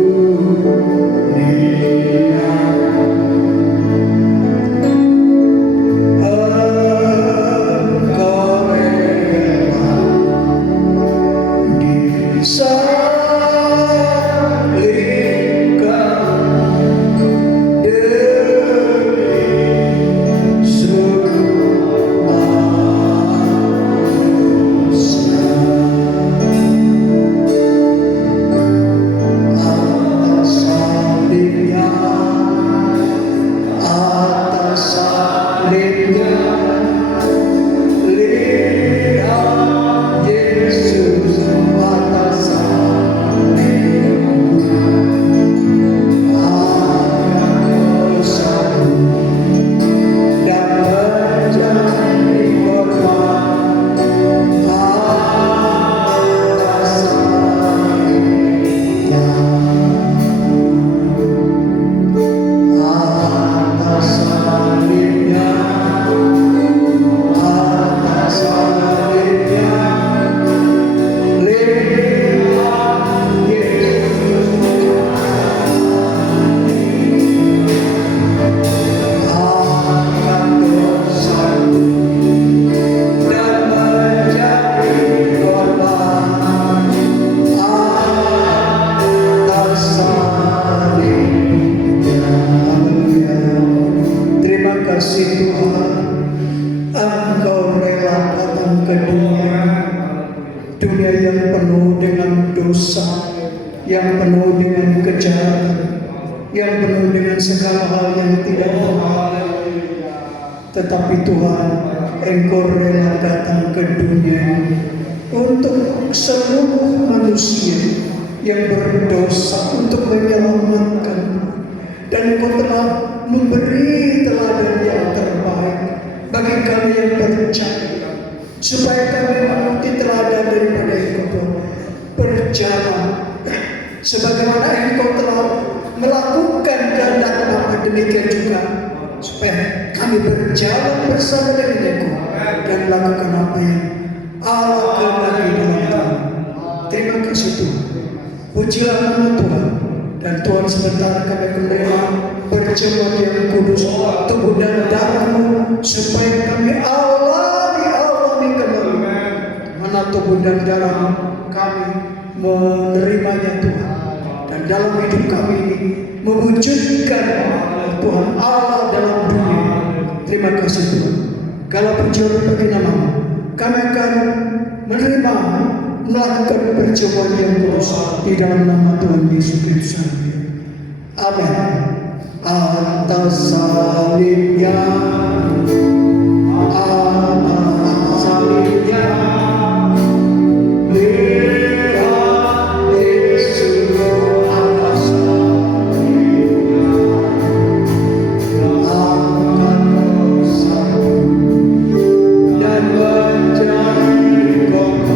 Engkau rela disalibkan demi seluruh manusia. Atas salibnya, lihat Yesus atas salibnya. Aku sanggup dan menjadi korban atas salibnya. Atas salibnya, atas salibnya, lihat Yesus angkat dosaku dan menjadi korban atas salibnya. Haleluya. Terima kasih Tuhan, Engkau rela datang ke dunia. Dunia yang penuh dengan dosa, yang penuh dengan kejahatan, yang penuh dengan segala hal yang tidak baik. Tetapi Tuhan, Engkau rela datang ke dunia ini untuk seluruh manusia yang berdosa, untuk menyelamatkan. Dan Engkau telah memberi teladan yang terbaik bagi kami yang percaya. supaya kami mengikuti teladan daripada Engkau Tuhan. Berjalan sebagaimana Engkau telah melakukan kehendak Bapa, demikian juga supaya kami berjalan bersama dengan Engkau dan melakukan apa yang Allah kehendaki dalam Tuhan. Terima kasih Tuhan. Pujilah nama Tuhan. Dan Tuhan, sebentar kami menerima perjamuan yang kudus, tubuh dan darah-Mu, supaya kami alami kembali mana tubuh dan darah kami menerimanya Tuhan. Dan dalam hidup kami ini mewujudkan Tuhan Allah dalam dunia. Terima kasih Tuhan. Kalau pujian bagi nama-Mu, kami akan menerima melakukan perjamuan yang kudus di dalam nama Tuhan Yesus Kristus. Amin. Atas salibnya, atas salibnya, lihat Yesus atas salibnya, angkat dosa dan menjadi korban.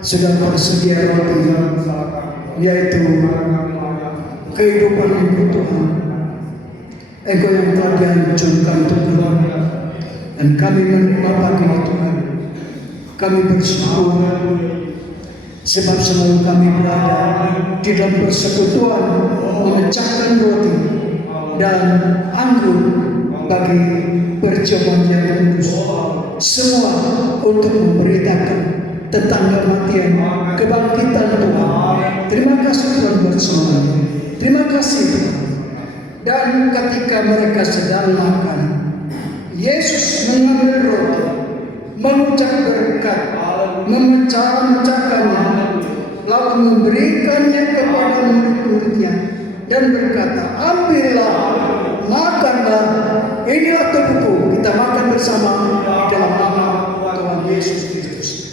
Sudah bersedia roti, yaitu kehidupan Engkau Tuhan. Engkau yang telah dihancurkan untuk kami, dan kami menerima pagi ini Tuhan. Kami bersyukur sebab selalu kami berada di dalam persekutuan memecahkan roti dan anggur bagi perjamuan yang kudus. Semua untuk memberitakan tentang kematian, kebangkitan Tuhan. Terima kasih Tuhan buat semuanya. Terima kasih Tuhan. Dan ketika mereka sedang makan, Yesus mengambil roti, mengucap berkat, memecah-mecahkannya, lalu memberikannya kepada murid-muridnya dan berkata, ambillah, makanlah, inilah tubuhku, kita makan bersama dalam nama Tuhan Yesus Kristus.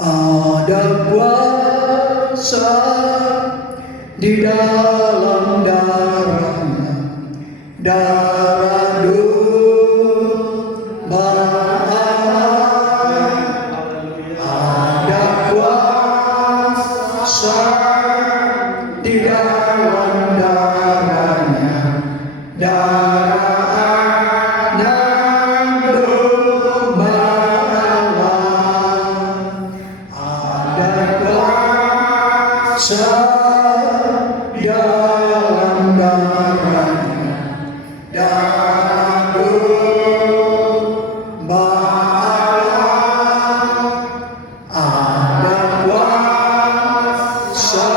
Ada kuasa di dalam darahnya, darah domba Allah. Ada kuasa di dalam darahnya, darah anak domba Allah. Ada kuasa di dalam darahnya, darah domba Allah. Ada kuasa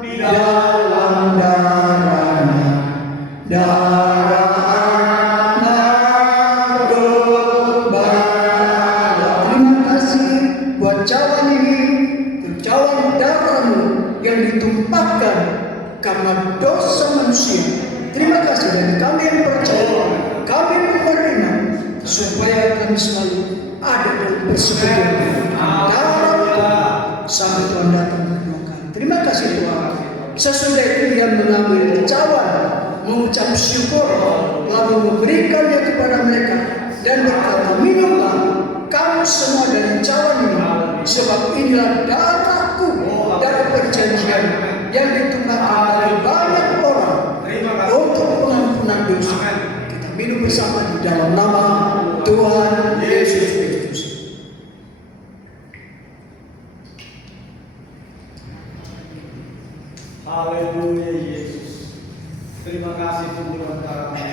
di dalam darahnya, darah anak domba Allah. Terima kasih buat cawan ini, cawan darahmu yang ditumpahkan karena dosa manusia. Terima kasih, dan kami yang percaya, kami menerima supaya kami selalu ada dalam persekutuan darah sampai Tuhan datang kedua kali. Terima kasih Tuhan. Sesudah itu dia mengambil cawan, mengucap syukur, lalu memberikannya kepada mereka dan berkata, minumlah kamu semua dari cawan ini, sebab inilah darahku, darah perjanjian yang ditumpahkan bagi banyak orang untuk pengampunan dosa. Kita minum bersama di dalam nama Tuhan Yesus Kristus. Haleluya Yesus. Terima kasih Tuhan karena kami.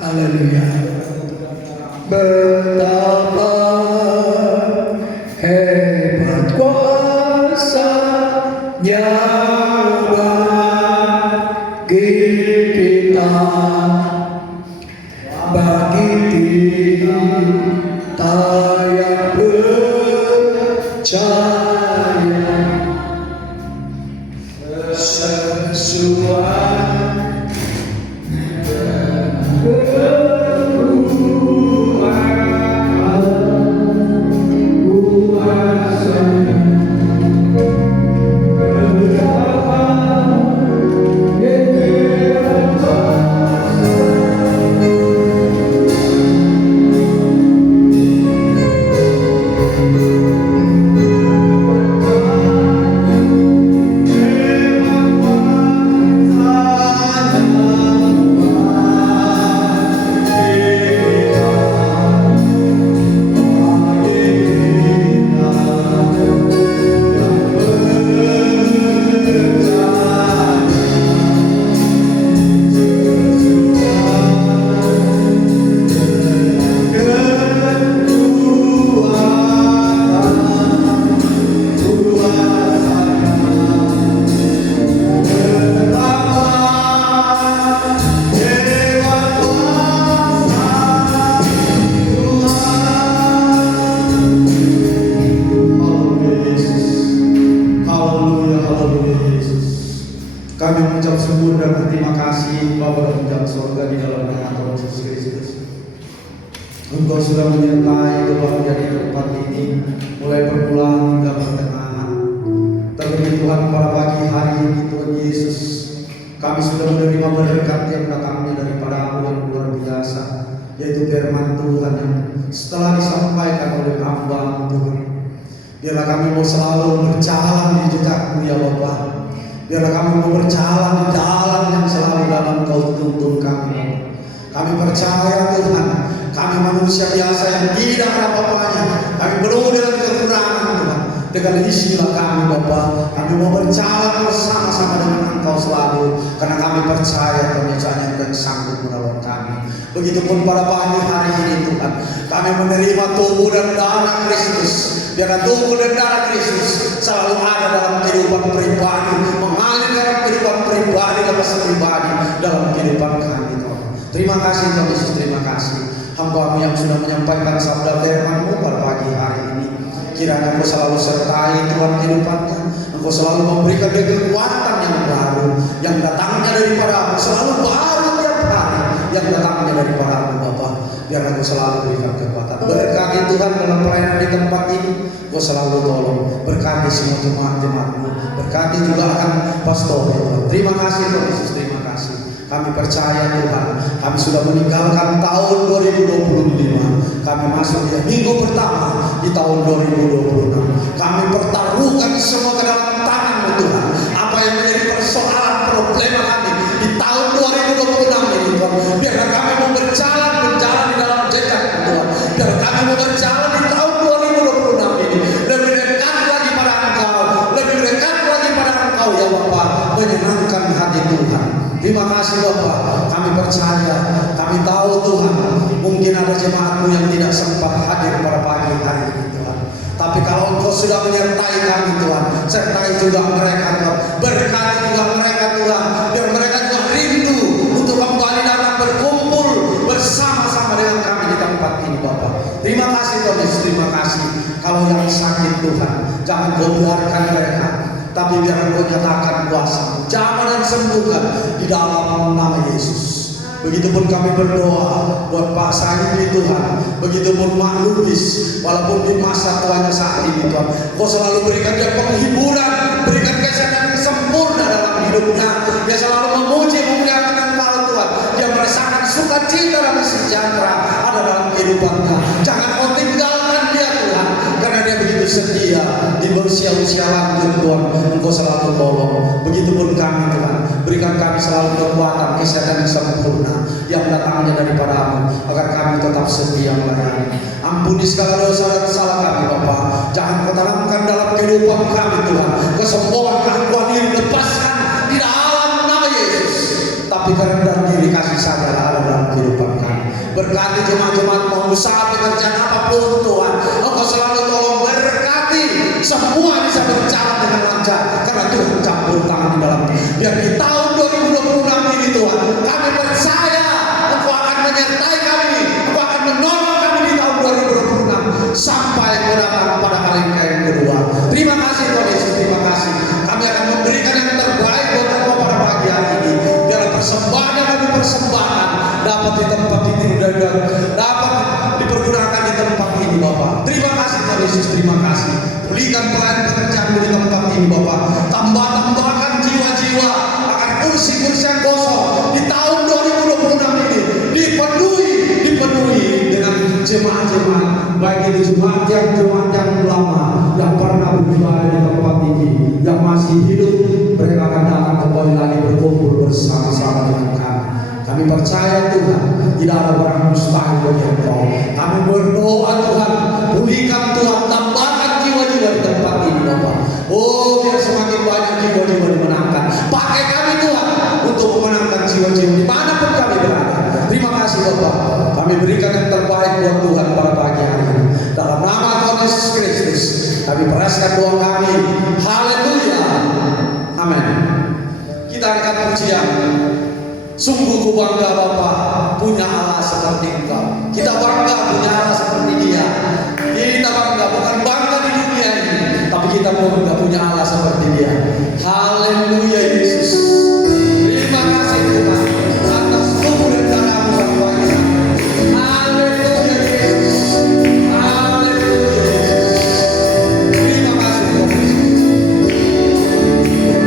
Haleluya. Betapa hebat kuasa-Nya bagi kita, bagi kita yang percaya sesuai Engkau sudah menyertai kebahagiaan di tempat ini, mulai permulaan hingga pertengahan. Terlebih Tuhan, pada pagi hari ini Tuhan Yesus, kami sudah menerima berkat yang datangnya daripada-Mu yang luar biasa, yaitu firman Tuhan yang setelah disampaikan oleh hamba-Mu Tuhan. Biarlah kami mau selalu berjalan di jejak-Mu ya Bapa. Biarlah kami mau berjalan di jalan yang selalu dalam Kau tuntun kami. Kami percaya Tuhan, kami manusia biasa yang tidak ada apa-apanya. Kami penuh dengan kekurangan Tuhan. Dengan isilah kami Bapa. Kami mau berjalan bersama-sama dengan Engkau selalu. Karena kami percaya Tuhan yang sanggup menolong kami. Begitupun pada pagi hari ini Tuhan, kami menerima tubuh dan darah Kristus. Biarkan tubuh dan darah Kristus selalu ada dalam kehidupan pribadi, mengalir dalam kehidupan pribadi dan pribadi dalam kehidupan kami Tuhan. Terima kasih Tuhan Yesus, terima kasih. Hamba-Mu yang sudah menyampaikan sabda firman-Mu pada pagi hari ini. Kiranya Engkau selalu sertai Tuhan kehidupannya. Engkau selalu memberikan dia kekuatan yang baru, yang datangnya daripada-Mu, selalu baru tiap hari yang datangnya daripada-Mu Bapa. Biar Engkau selalu berikan kekuatan. Berkati Tuhan dalam pelayanan di tempat ini. Engkau selalu tolong. Berkati semua jemaat-jemaat-Mu. Berkati juga akan pastor Tuhan. Terima kasih Tuhan Yesus, terima kasih. Kami percaya Tuhan, kami sudah meninggalkan tahun 2025. Kami masuk di minggu pertama di tahun 2026. Kami pertaruhkan semua ke dalam tangan-Mu Tuhan. Apa yang menjadi persoalan problema kami di tahun 2026 ini Tuhan. Biar kami mau berjalan di dalam jejak Tuhan. Biar kami mau berjalan di tahun 2026 ini lebih dekat lagi pada Engkau, lebih dekat lagi pada Engkau ya Bapa, menyenangkan hati Tuhan. Terima kasih Bapak, kami percaya, kami tahu Tuhan, mungkin ada jemaat-Mu yang tidak sempat hadir pada pagi hari ini Tuhan. Tapi kalau Engkau sudah menyertai kami Tuhan, sertai juga mereka Tuhan, berkati juga mereka Tuhan, biar mereka juga rindu untuk kembali datang berkumpul bersama-sama dengan kami di tempat ini Bapak. Terima kasih Tuhan Yesus, terima kasih. Kalau yang sakit Tuhan, jangan Kau biarkan mereka, tapi biar Engkau nyatakan kuasa, jamah dan sembuhkan di dalam nama Yesus. Begitupun kami berdoa buat Pak Saidi Tuhan, begitupun Mak Lubis, walaupun di masa tuanya saat ini Tuhan, Kau selalu berikan dia penghiburan, berikan kesehatan yang sempurna dalam hidupnya. Dia selalu memuji memuliakan Engkau Tuhan. Dia merasakan sukacita dan sejahtera ada dalam kehidupannya. Jangan Kau tinggalkan dia Tuhan, karena dia begitu setia di usia-usia lanjut Tuhan. Engkau selalu tolong. Begitupun kami Tuhan, berikan kami selalu kekuatan, kesehatan yang sempurna yang datangnya daripada-Mu, agar kami tetap setia melayani. Ampuni segala dosa dan salah kami Bapa. Jangan Kau tanamkan dalam kehidupan kami Tuhan kesombongan, keangkuhan diri, lepaskan di dalam nama Yesus. Tapi kerendahan diri kasih sadar ada dalam kehidupan kami. Berkati jemaat-jemaat mau usaha pekerjaan apapun Tuhan, Engkau selalu tolong. Berkati semua bisa berjalan dengan lancar, karena Tuhan campur tangan di dalam. Biar di tahun 2026 ini Tuhan, kami percaya Engkau akan menyertai kami, Engkau akan menolong kami di tahun 2026 sampai Engkau datang pada kali yang kedua. Terima kasih Tuhan Yesus, terima kasih. Kami akan memberikan yang terbaik buat Engkau pada pagi hari ini. Biar persembahan yang kami persembahkan dapat di tempat ini dan dapat dipergunakan di tempat ini Bapak. Terima kasih Tuhan Yesus, terima kasih. Pulihkan pelayan pekerjaan di tempat ini Bapak. Tambahkan jiwa-jiwa akan kursi-kursi yang kosong di tahun 2026 ini dipenuhi dengan jemaat-jemaat, baik itu jemaat yang lama yang pernah beribadah di tempat ini, yang masih hidup, mereka akan datang kembali lagi berkumpul bersama-sama dengan kami. Kami percaya Tuhan, tidak ada barang mustahil bagi Engkau. Kami berdoa Tuhan, pulihkan Tuhan, tambahkan jiwa-jiwa di tempat ini Bapak. Oh, biar semakin banyak jiwa-jiwa dimenangkan. Pakai kami Tuhan untuk memenangkan jiwa-jiwa dimanapun kami berada. Terima kasih Bapak. Kami berikan yang terbaik buat Tuhan pada pagi hari ini. Dalam nama Tuhan Yesus Kristus, kami peraskan doa kami. Haleluya. Amin. Kita angkat pujian. Sungguh ku bangga Bapa punya Allah seperti Engkau. Kita bangga punya Allah seperti Dia. Kita bangga, bukan bangga di dunia ini, tapi kita bangga punya Allah seperti Dia. Haleluya Yesus. Terima kasih Tuhan atas tubuh dan darah-Mu pada pagi hari. Haleluya Yesus. Haleluya Yesus. Terima kasih Tuhan Yesus. Haleluya.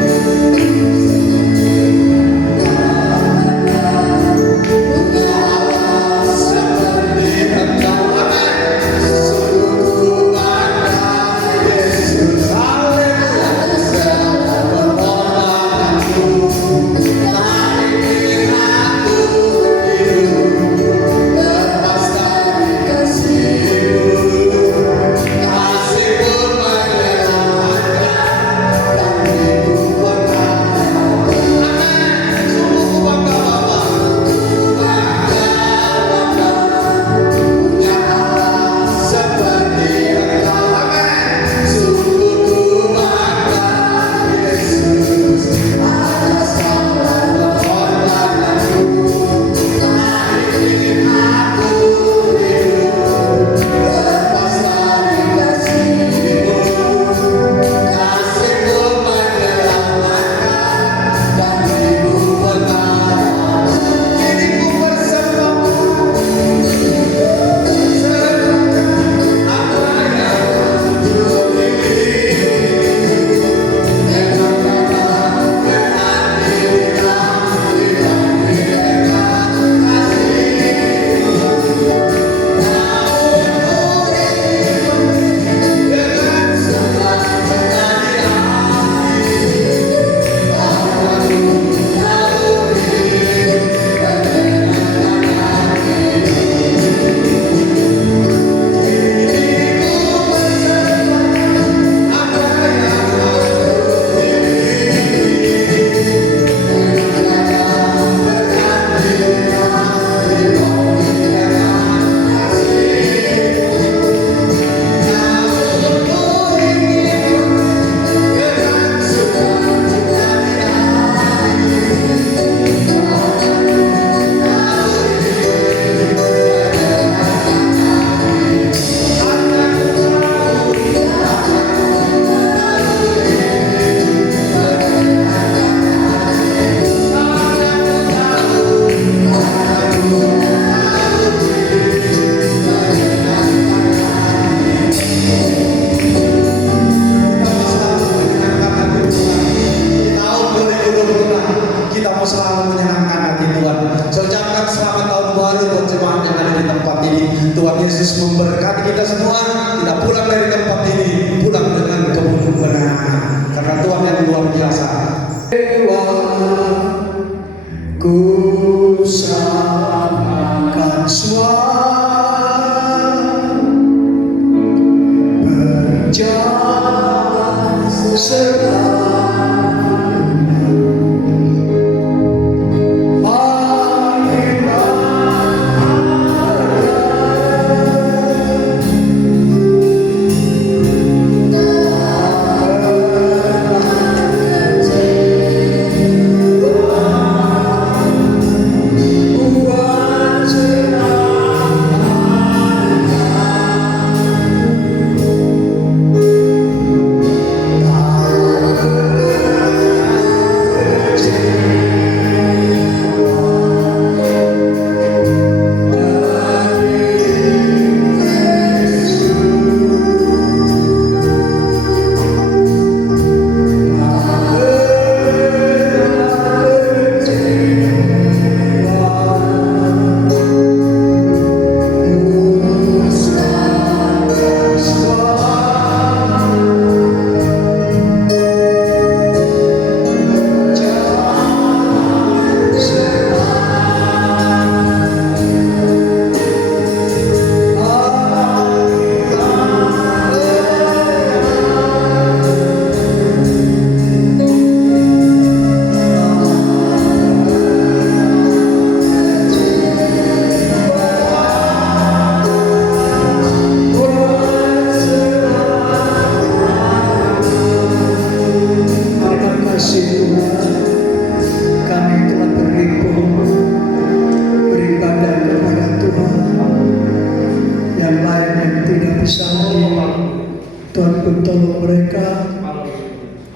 tolong mereka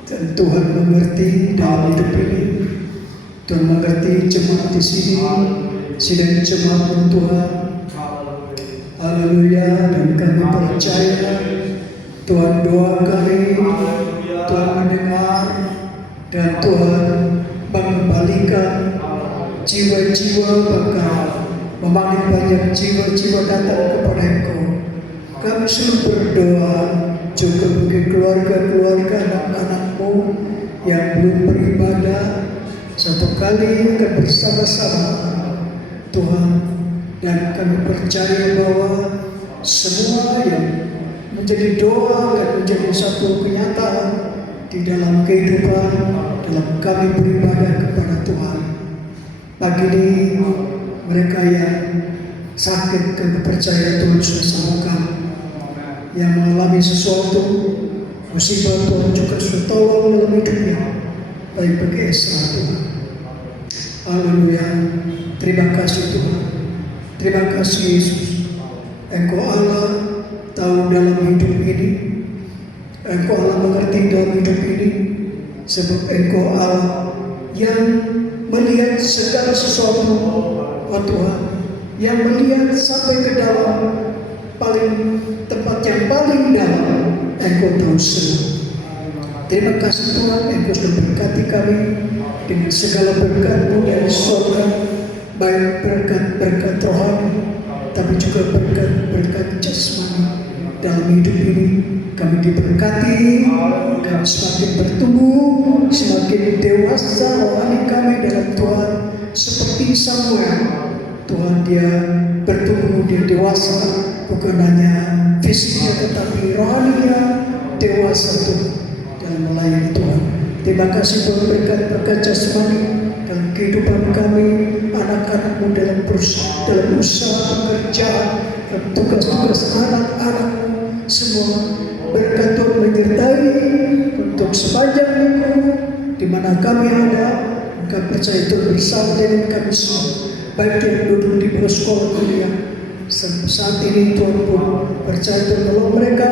dan Tuhan mengerti dalam hidup ini. Tuhan mengerti jemaat di sini, sidang jemaat Tuhan. Haleluya, dan kami percaya Tuhan doa kami, Tuhan mendengar, dan Tuhan mengembalikan jiwa-jiwa, bahkan memanggil banyak jiwa-jiwa datang kepada Engkau. Kami selalu berdoa juga bagi keluarga-keluarga anak-anakmu yang belum beribadah, satu kali akan bersama-sama Tuhan, dan kami percaya bahwa semua yang menjadi doa akan menjadi satu kenyataan di dalam kehidupan, dalam kami beribadah kepada Tuhan. Pagi ini mereka yang sakit, kami percaya Tuhan sudah sembuhkan. Yang mengalami sesuatu musibah, Tuhan juga sudah tolong dalam hidupnya, baik bagi Esra Tuhan. Haleluya, terima kasih Tuhan, terima kasih Yesus. Engkau Allah tahu dalam hidup ini, Engkau Allah mengerti dalam hidup ini, sebab Engkau Allah yang melihat segala sesuatu, oh Tuhan, yang melihat sampai ke dalam tempat yang paling dalam. Engkau tahu semua. Terima kasih Tuhan, Engkau sudah berkati kami dengan segala berkat-Mu dari surga, baik berkat-berkat rohani, tapi juga berkat-berkat jasmani. Dalam hidup ini kami diberkati, kami semakin bertumbuh, semakin dewasa rohani kami dalam Tuhan, seperti Samuel. Tuhan, dia bertumbuh, dia dewasa, bukan hanya fisiknya tetapi rohaninya dewasa Tuhan dalam melayani Tuhan. Terima kasih Tuhan, berkat-berkat jasmani dalam kehidupan kami, anak-anakmu dalam usaha pekerjaan, dalam tugas-tugas anak-anakmu semua. Berkat Tuhan menyertai untuk sepanjang minggu di mana kami ada. Kami percaya Tuhan bersama dengan kami semua, baik yang duduk di bawah sekolah kuliah. Saat ini Tuhan pun percaya Tuhan tolong mereka,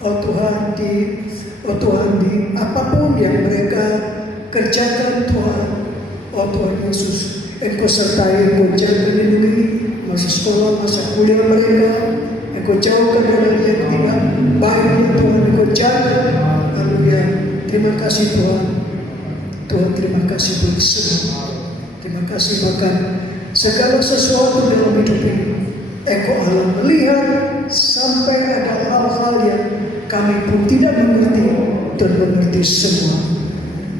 oh Tuhan, di apapun yang mereka kerjakan Tuhan, oh Tuhan Yesus, Engkau sertai, Engkau jaga, lindungi masa sekolah, masa kuliah mereka. Engkau jauhkan dari yang tidak baik, Tuhan, Engkau jaga. Haleluya, terima kasih Tuhan. Tuhan, terima kasih buat semua. Terima kasih bahkan segala sesuatu dalam hidup ini Engkau Allah melihat sampai ada hal-hal yang kami pun tidak mengerti. Tuhan mengerti semua.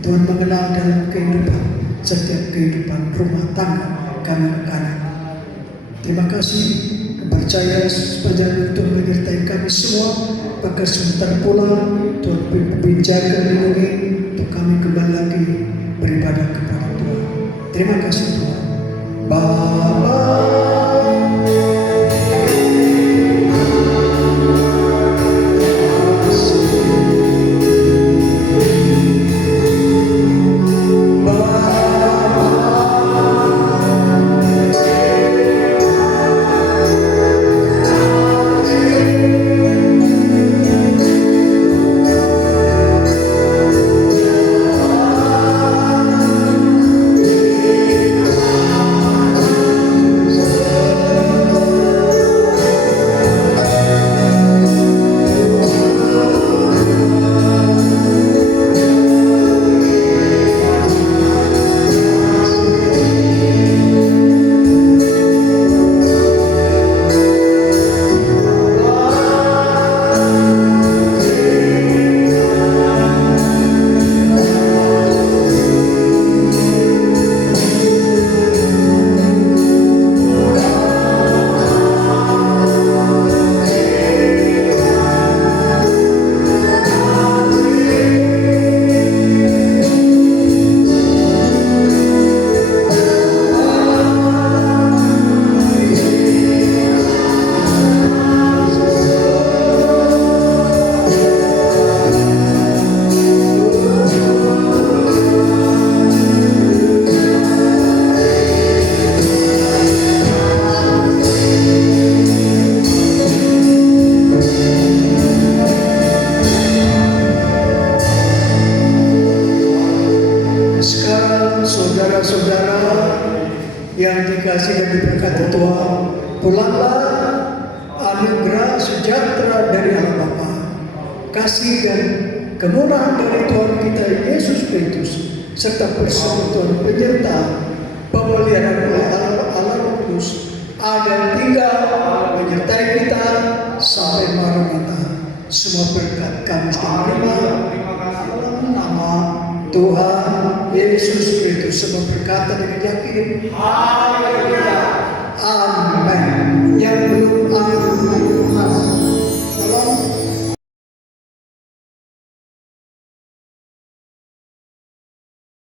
Tuhan mengenal dalam kehidupan, setiap kehidupan rumah tangga kami anak. Terima kasih Percaya sepanjang Tuhan menyertai kami semua. Maka sebentar pulang Tuhan berbicara lindungi untuk kami kembali lagi beribadah kepada Tuhan. Terima kasih Tuhan. Bapa. Yang dikasih dan diberkati Tuhan, pulanglah anugerah sejahtera dari Allah Bapa, kasih dan kemurahan dari Tuhan kita Yesus Kristus, serta persekutuan penyerta pemeliharaan oleh Allah Roh Kudus ada tinggal menyertai kita sampai Maranatha. Semua berkat kami terima dalam nama Tuhan Yesus Kristus. Semua berkata dengan yakin. Haleluya. Amin. Yang belum